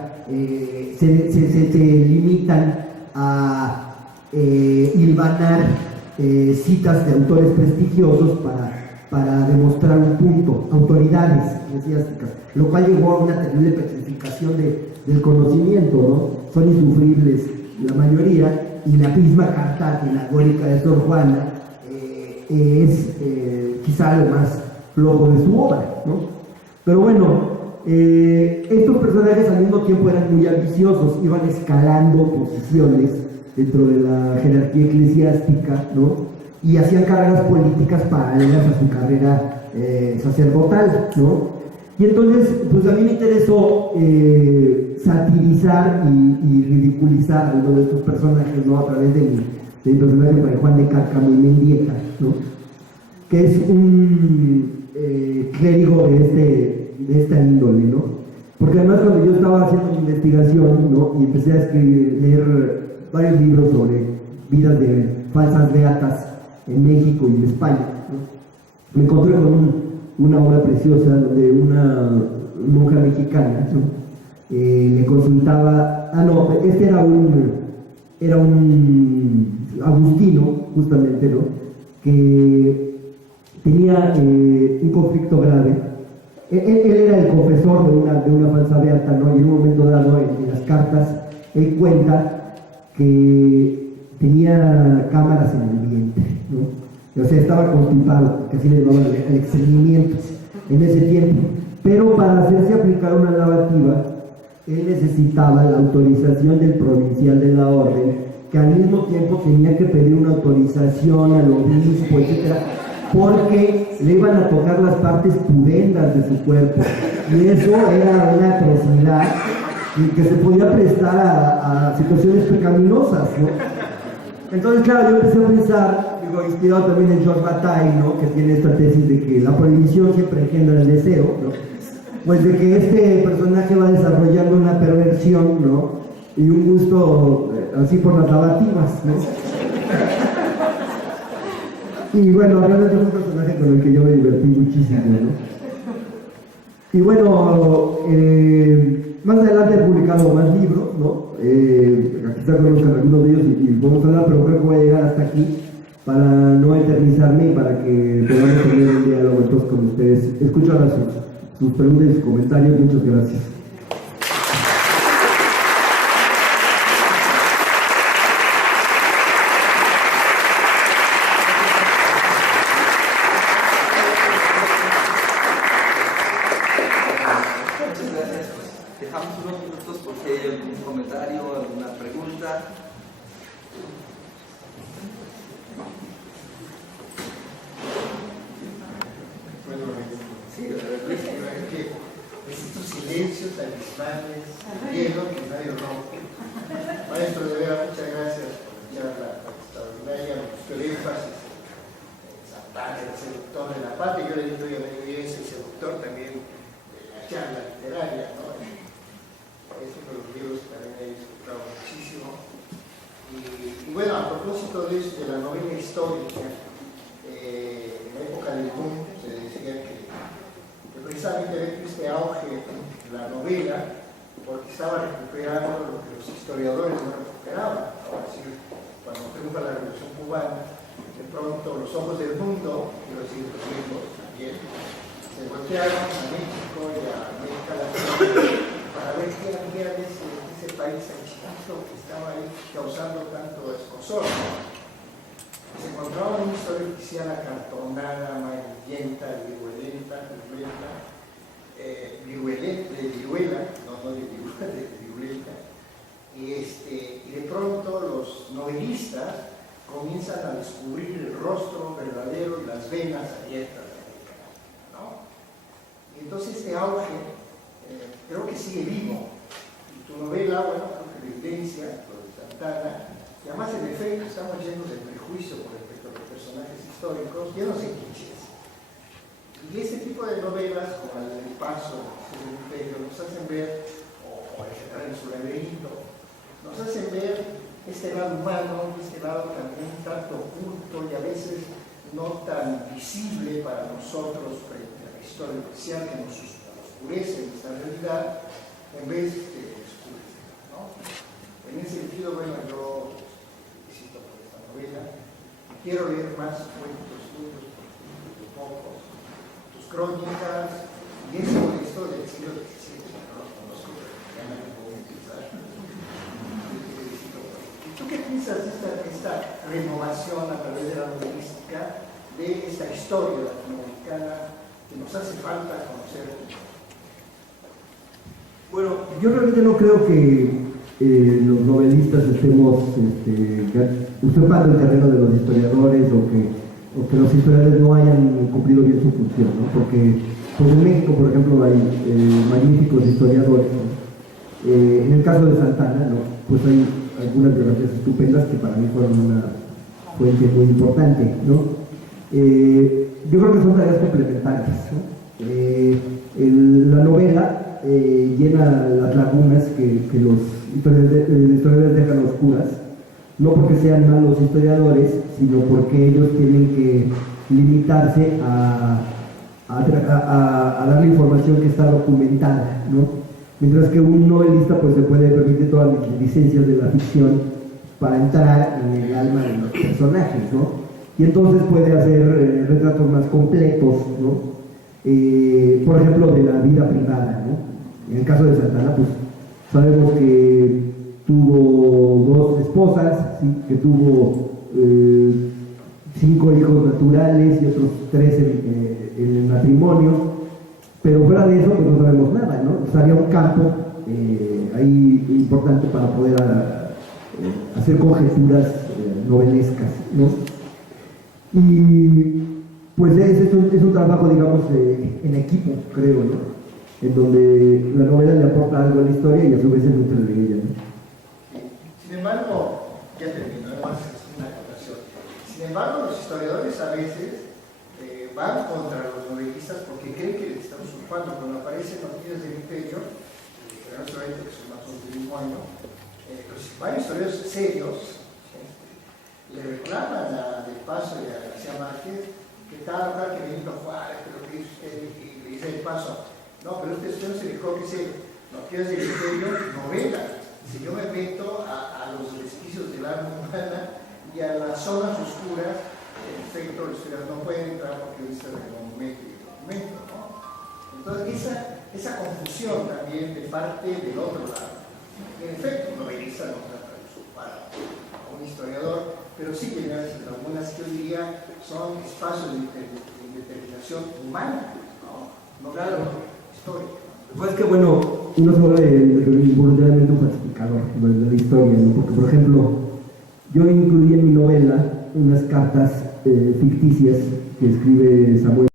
se limitan a hilvanar citas de autores prestigiosos para demostrar un punto, autoridades eclesiásticas, lo cual llevó a una terrible petrificación del conocimiento, ¿no? Son insufribles la mayoría, y la misma carta pinagórica de Sor Juana es quizá lo más flojo de su obra, ¿no? Pero bueno, estos personajes al mismo tiempo eran muy ambiciosos, iban escalando posiciones dentro de la jerarquía eclesiástica, ¿no? Y hacían carreras políticas paralelas a su carrera sacerdotal, ¿no? Y entonces, pues a mí me interesó satirizar y ridiculizar a uno de estos personajes, ¿no? A través de mi personaje Fray Juan de Cárcamo y Mendieta, ¿no? Que es un clérigo de esta índole, ¿no? Porque además cuando yo estaba haciendo mi investigación, ¿no? Y empecé a leer varios libros sobre vidas de falsas beatas en México y en España, ¿no? Me encontré con una obra preciosa donde una monja mexicana, ¿no? Le consultaba, este era un agustino, justamente, ¿no? Que tenía un conflicto grave. Él era el confesor de una falsa beata, ¿no? Y en un momento dado, en las cartas, él cuenta que tenía cámaras en el vientre, ¿no? O sea, estaba constipado, que así le llamaban el estreñimiento en ese tiempo. Pero para hacerse aplicar una lavativa, él necesitaba la autorización del provincial de la orden, que al mismo tiempo tenía que pedir una autorización al obispo, etc., porque le iban a tocar las partes pudendas de su cuerpo. Y eso era una atrocidad y que se podía prestar a situaciones pecaminosas, ¿no? Entonces, claro, yo empecé a pensar, inspirado también en George Bataille, ¿no? Que tiene esta tesis de que la prohibición siempre engendra el deseo, ¿no? Pues de que este personaje va desarrollando una perversión, ¿no? Y un gusto así por las lavativas, ¿no? Y bueno, realmente es un personaje con el que yo me divertí muchísimo, ¿no? Y bueno, más adelante he publicado más libros, ¿no? Quizá conozcan algunos de ellos y podemos hablar, pero creo que voy a llegar hasta aquí para no eternizarme y para que podamos tener un diálogo entonces con ustedes. Escucho ahora sus preguntas y sus comentarios. Muchas gracias. Seductor de la patria, yo le digo a la iglesia, propósito de la novela histórica, en la época del boom, se decía que precisamente había este auge de la novela, porque estaba recuperando lo que los historiadores no recuperaban. Ahora sí, cuando triunfa la Revolución Cubana, de pronto los ojos del mundo, y los científicos también, se voltearon a México y a América Latina para ver qué había de ese país tan chiquito que estaba ahí causando tanto escozor. Se encontraba una historia oficial acartonada, amarillenta, viruela, y de pronto los novelistas comienzan a descubrir el rostro verdadero y las venas abiertas de América, ¿no? Y entonces este auge creo que sigue vivo. Y tu novela, bueno, creo que evidencia lo de Santana, y además en efecto estamos llenos de prejuicio con respecto a los personajes históricos, llenos de clichés. Y este tipo de novelas, como la del Paso del Imperio, nos hacen ver, o el General en su laberinto, nos hacen ver este lado humano, este lado también tanto oculto y a veces no tan visible para nosotros frente a la historia oficial que nos oscurece nuestra realidad en vez de oscurecer, ¿no? En ese sentido, bueno, yo felicito por esta novela. Quiero leer más cuentos tuyos, porque pocos, tus crónicas y ese contexto del siglo XVII, que no los conozco, pero ya me lo puedo utilizar. ¿Tú qué piensas de esta renovación a través de la novelística de esta historia latinoamericana que nos hace falta conocer? Bueno, yo realmente no creo que los novelistas estemos usurpando el terreno de los historiadores o que los historiadores no hayan cumplido bien su función, ¿no? Porque pues en México, por ejemplo, hay magníficos historiadores, ¿no? En el caso de Santana, ¿no? Pues hay algunas biografías estupendas que para mí fueron una fuente muy importante, ¿no? Yo creo que son tareas complementarias, ¿no? La novela llena las lagunas que los historiadores dejan oscuras, no porque sean malos historiadores, sino porque ellos tienen que limitarse a darle información que está documentada, ¿no? Mientras que un novelista pues se puede permitir todas las licencias de la ficción para entrar en el alma de los personajes, ¿no? Y entonces puede hacer retratos más completos, ¿no? Por ejemplo, de la vida privada, ¿no? En el caso de Santana, pues sabemos que tuvo 2 esposas, ¿sí? Que tuvo 5 hijos naturales y otros 3 en el matrimonio. Pero fuera de eso, pues no sabemos nada, ¿no? O sea, había un campo ahí importante para poder hacer conjeturas novelescas, ¿no? Y pues es un trabajo, digamos, en equipo, creo, ¿no? En donde la novela le aporta algo a la historia y a su vez se nutre de ella, ¿no? Sin embargo, ya termino, además es una acotación. Sin embargo, los historiadores a veces van contra los novelistas porque creen que les están usurpando. Cuando aparecen Noticias del Imperio, generalmente que son más o menos del mismo año, los varios historiadores serios le reclaman a Del Paso y a García Márquez que tal que Benito Juárez, pero que dice usted, y le dice Del Paso, no, pero usted no se dejó que se Noticias del Imperio novela. Si yo me meto a los resquicios del alma humana y a las zonas oscuras, en efecto, los historiadores no pueden entrar porque dicen el monumento y el documento, ¿no? Entonces, esa confusión también de parte del otro lado. En efecto, un novelista no trata de usurpar a un historiador, pero sí tiene algunas que yo diría son espacios de determinación humana, no claro, histórica. Pues que bueno, uno se vuelve involuntariamente un falsificador de la historia, ¿no? Porque, por ejemplo, yo incluí en mi novela unas cartas ficticias que escribe Samuel.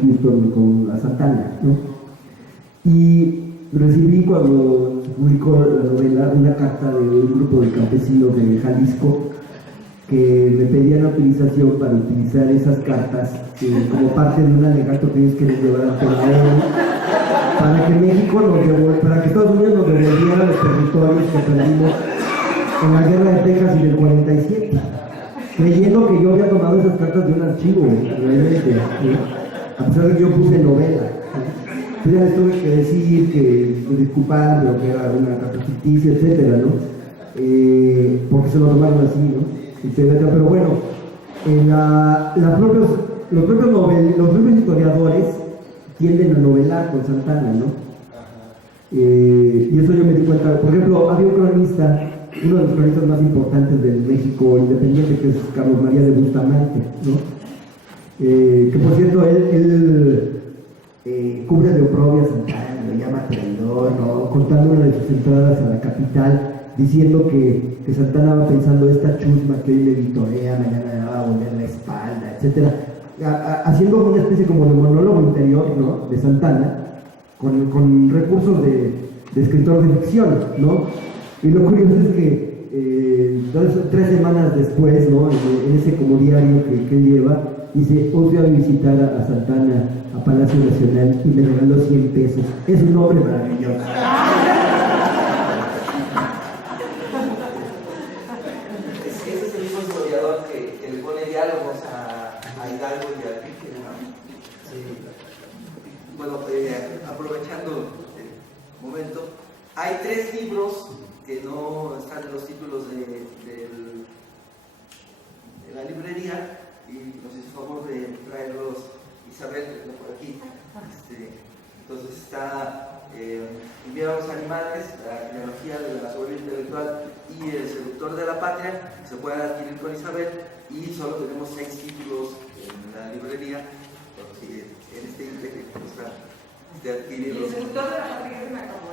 Houston con a Santana, ¿no? Y recibí cuando se publicó la novela una carta de un grupo de campesinos de Jalisco que me pedían autorización para utilizar esas cartas como parte de un alegato que ellos querían llevar ante la ONU para que México para que Estados Unidos nos devolviera los territorios que perdimos en la guerra de Texas y del 47, creyendo que yo había tomado esas cartas de un archivo, realmente, a pesar de que yo puse novela. Yo ya les tuve que decir que disculparme, o que era una carta ficticia, etcétera, ¿no? Porque se lo tomaron así, ¿no? Pero bueno, los propios historiadores tienden a novelar con Santana, ¿no? Y eso yo me di cuenta. Por ejemplo, había un cronista, uno de los cronistas más importantes del México independiente, que es Carlos María de Bustamante, ¿no? Que por cierto, él cubre de oprobio a Santana, lo llama traidor, ¿no? Contando una de sus entradas a la capital, diciendo que Santana va pensando esta chusma que hoy me vitorea, mañana me va a volver la espalda, etcétera, haciendo una especie como de monólogo interior, ¿no? De Santana, con recursos de escritor de ficción, ¿no? Y lo curioso es que 3 semanas después, ¿no? En ese como diario que él lleva, dice: hoy fui a visitar a Santana a Palacio Nacional y me regaló 100 pesos. Es un hombre maravilloso. Ese es el mismo historiador que le pone diálogos a Hidalgo y a Enrique, ¿no? Sí. Bueno, aprovechando el momento, hay 3 libros que no están en los títulos de la librería, y nos hizo favor de traerlos Isabel por aquí. Entonces está Enviar a los animales, la genealogía de la soberbia intelectual y El seductor de la patria, que se pueden adquirir con Isabel, y solo tenemos 6 títulos en la librería, en este índice que gusta de adquirirlos. El seductor de la patria se me acabó,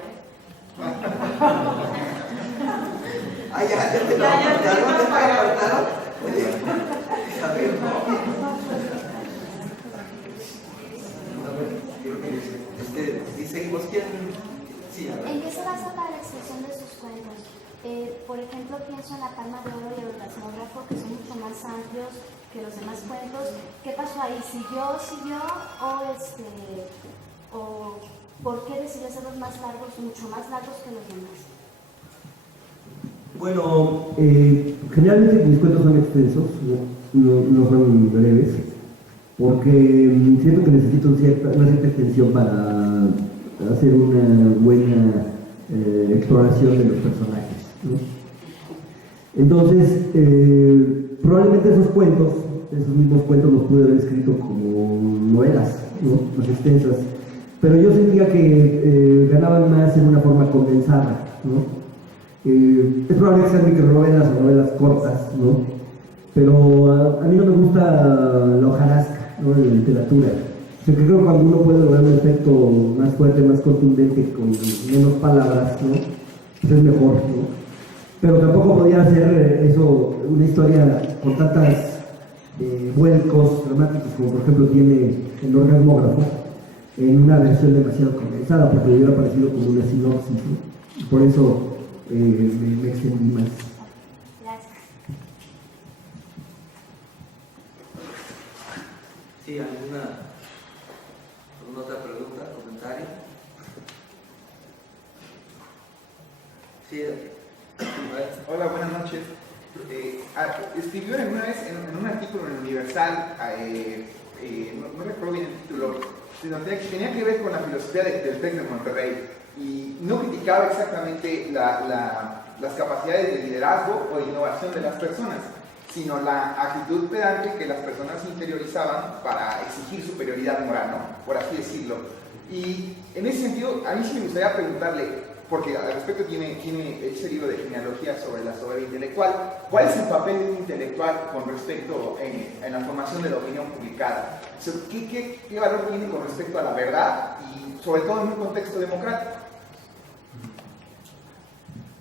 Ah, ya te lo apartaron. Isabel, no. Y seguimos, ¿quién? Sí, ¿En qué se basa para la expresión de sus cuentos? Por ejemplo, pienso en La Palma de Oro y El Orgasmógrafo, que son mucho más amplios que los demás cuentos. ¿Qué pasó ahí? ¿Siguió o por qué decidió hacerlos más largos, mucho más largos que los demás? Bueno, generalmente mis cuentos son extensos, no son breves, porque siento que necesito una cierta extensión para hacer una buena exploración de los personajes, ¿no? Entonces, probablemente esos mismos cuentos los pude haber escrito como novelas, ¿no? Más extensas, pero yo sentía que ganaban más en una forma condensada, ¿no? Es probable que sean micronovelas o novelas cortas, ¿no? Pero a mí no me gusta la hojarasca, ¿no? En la literatura. O sea, que creo que cuando uno puede lograr un efecto más fuerte, más contundente, con menos palabras, ¿no? Pues es mejor, ¿no? Pero tampoco podía hacer eso, una historia con tantas vuelcos dramáticos como por ejemplo tiene El Orgasmógrafo, en una versión demasiado condensada, porque me hubiera parecido como una sinopsis, ¿no? Y por eso me extendí más. Gracias. Sí, ¿alguna otra pregunta, comentario? Sí. Hola, buenas noches. Escribió una vez en un artículo en el Universal, no recuerdo bien el título, sino tenía que ver con la filosofía del TEC de Monterrey, y no criticaba exactamente las capacidades de liderazgo o de innovación de las personas, sino la actitud pedante que las personas interiorizaban para exigir superioridad moral, ¿no? Por así decirlo. Y en ese sentido, a mí sí me gustaría preguntarle, porque al respecto tiene ese libro de genealogía sobre la soberbia intelectual, ¿cuál es el papel de un intelectual con respecto en la formación de la opinión publicada? O sea, ¿qué valor tiene con respecto a la verdad y sobre todo en un contexto democrático?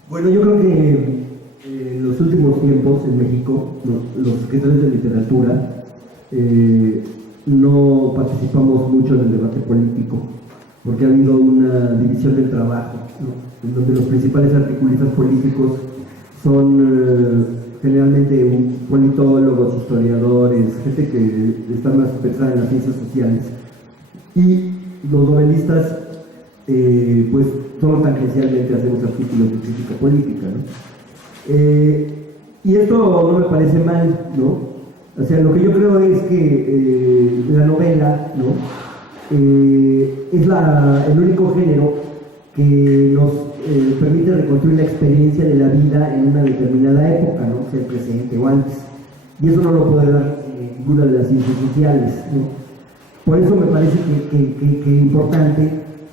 Bueno, yo creo que en los últimos tiempos en México, los escritores de literatura no participamos mucho en el debate político, porque ha habido una división del trabajo, ¿no? En donde los principales articulistas políticos son generalmente politólogos, historiadores, gente que está más pensada en las ciencias sociales, y los novelistas pues solo tangencialmente hacemos artículos de crítica política, ¿no? Y esto no me parece mal, ¿no? O sea, lo que yo creo es que la novela, ¿no? Es el único género que nos permite reconstruir la experiencia de la vida en una determinada época, ¿no? Sea el presente o antes. Y eso no lo puede dar ninguna de las ciencias sociales, ¿no? Por eso me parece que es importante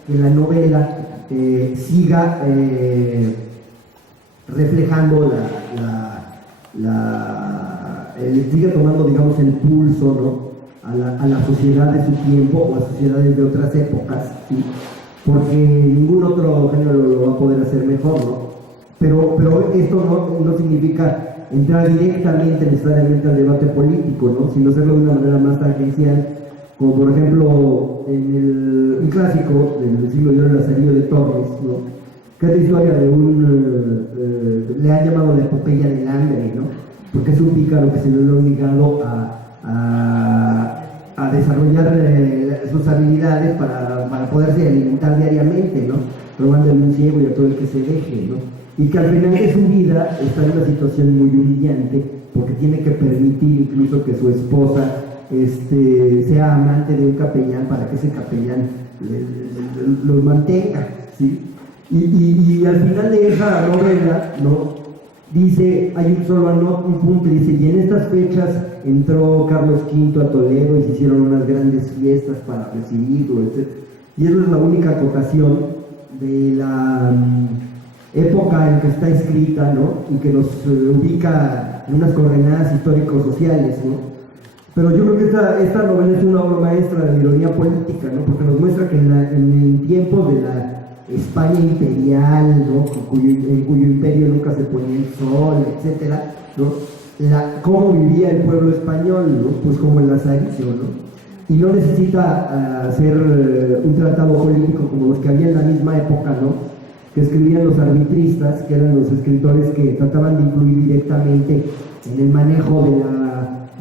que la novela siga reflejando siga tomando, digamos, el pulso, ¿no? a la sociedad de su tiempo o a sociedades de otras épocas, ¿sí? Porque ningún otro género lo va a poder hacer mejor, ¿no? Pero esto no significa entrar directamente necesariamente al debate político, ¿no? Sino hacerlo de una manera más tangencial, como por ejemplo en un clásico del siglo de oro, Lazarillo de Torres, ¿no? Que es la historia de le han llamado la epopeya del hambre, ¿no? Porque es un pícaro que se le ha obligado a desarrollar sus habilidades para poderse alimentar diariamente, ¿no? Robándole un ciego y a todo el que se deje, ¿no? Y que al final de su vida está en una situación muy humillante, porque tiene que permitir incluso que su esposa sea amante de un capellán para que ese capellán lo mantenga, ¿sí? Y al final de esa novela, ¿no? Dice, hay un punto, dice, y en estas fechas entró Carlos V a Toledo y se hicieron unas grandes fiestas para recibirlo, etc. Y esa es la única acotación de la época en que está escrita, ¿no? Y que nos ubica en unas coordenadas histórico-sociales, ¿no? Pero yo creo que esta novela es una obra maestra de la ironía política, ¿no? Porque nos muestra que en tiempos de la España imperial, ¿no? en cuyo imperio nunca se ponía el sol, etcétera, ¿no? Cómo vivía el pueblo español, ¿no? Pues como el Lazarillo, ¿no? Y no necesita hacer un tratado político como los que había en la misma época, ¿no? Que escribían los arbitristas, que eran los escritores que trataban de influir directamente en el manejo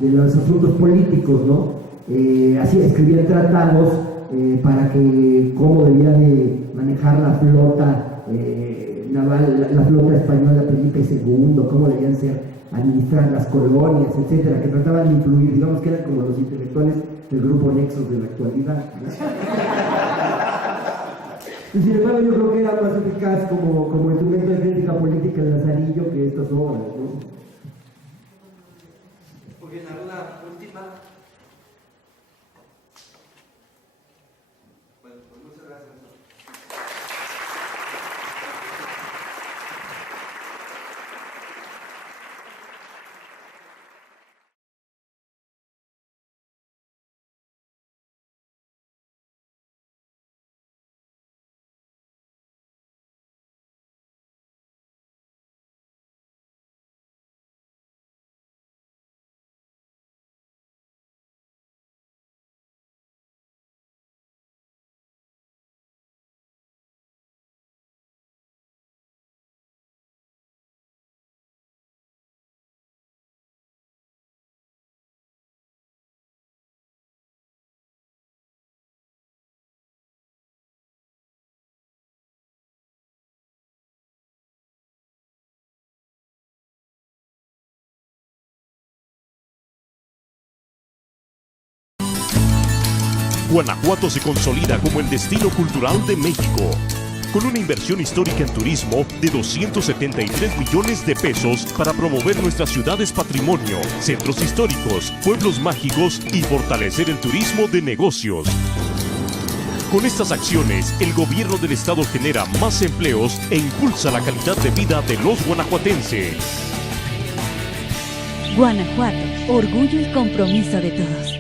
de los asuntos políticos, ¿no? Así escribían tratados para que cómo debía de manejar la flota naval, la flota española Felipe II, cómo debían administrar las colonias, etcétera, que trataban de influir, digamos que eran como los intelectuales del grupo Nexos de la actualidad, ¿no? Y sin embargo yo creo que era más eficaz como instrumento de crítica política el Lazarillo que estas obras, ¿no? Muy bien, ¿alguna última? Bueno, pues muchas gracias. Guanajuato se consolida como el destino cultural de México, con una inversión histórica en turismo de 273 millones de pesos para promover nuestras ciudades patrimonio, centros históricos, pueblos mágicos y fortalecer el turismo de negocios. Con estas acciones, el gobierno del estado genera más empleos e impulsa la calidad de vida de los guanajuatenses. Guanajuato, orgullo y compromiso de todos.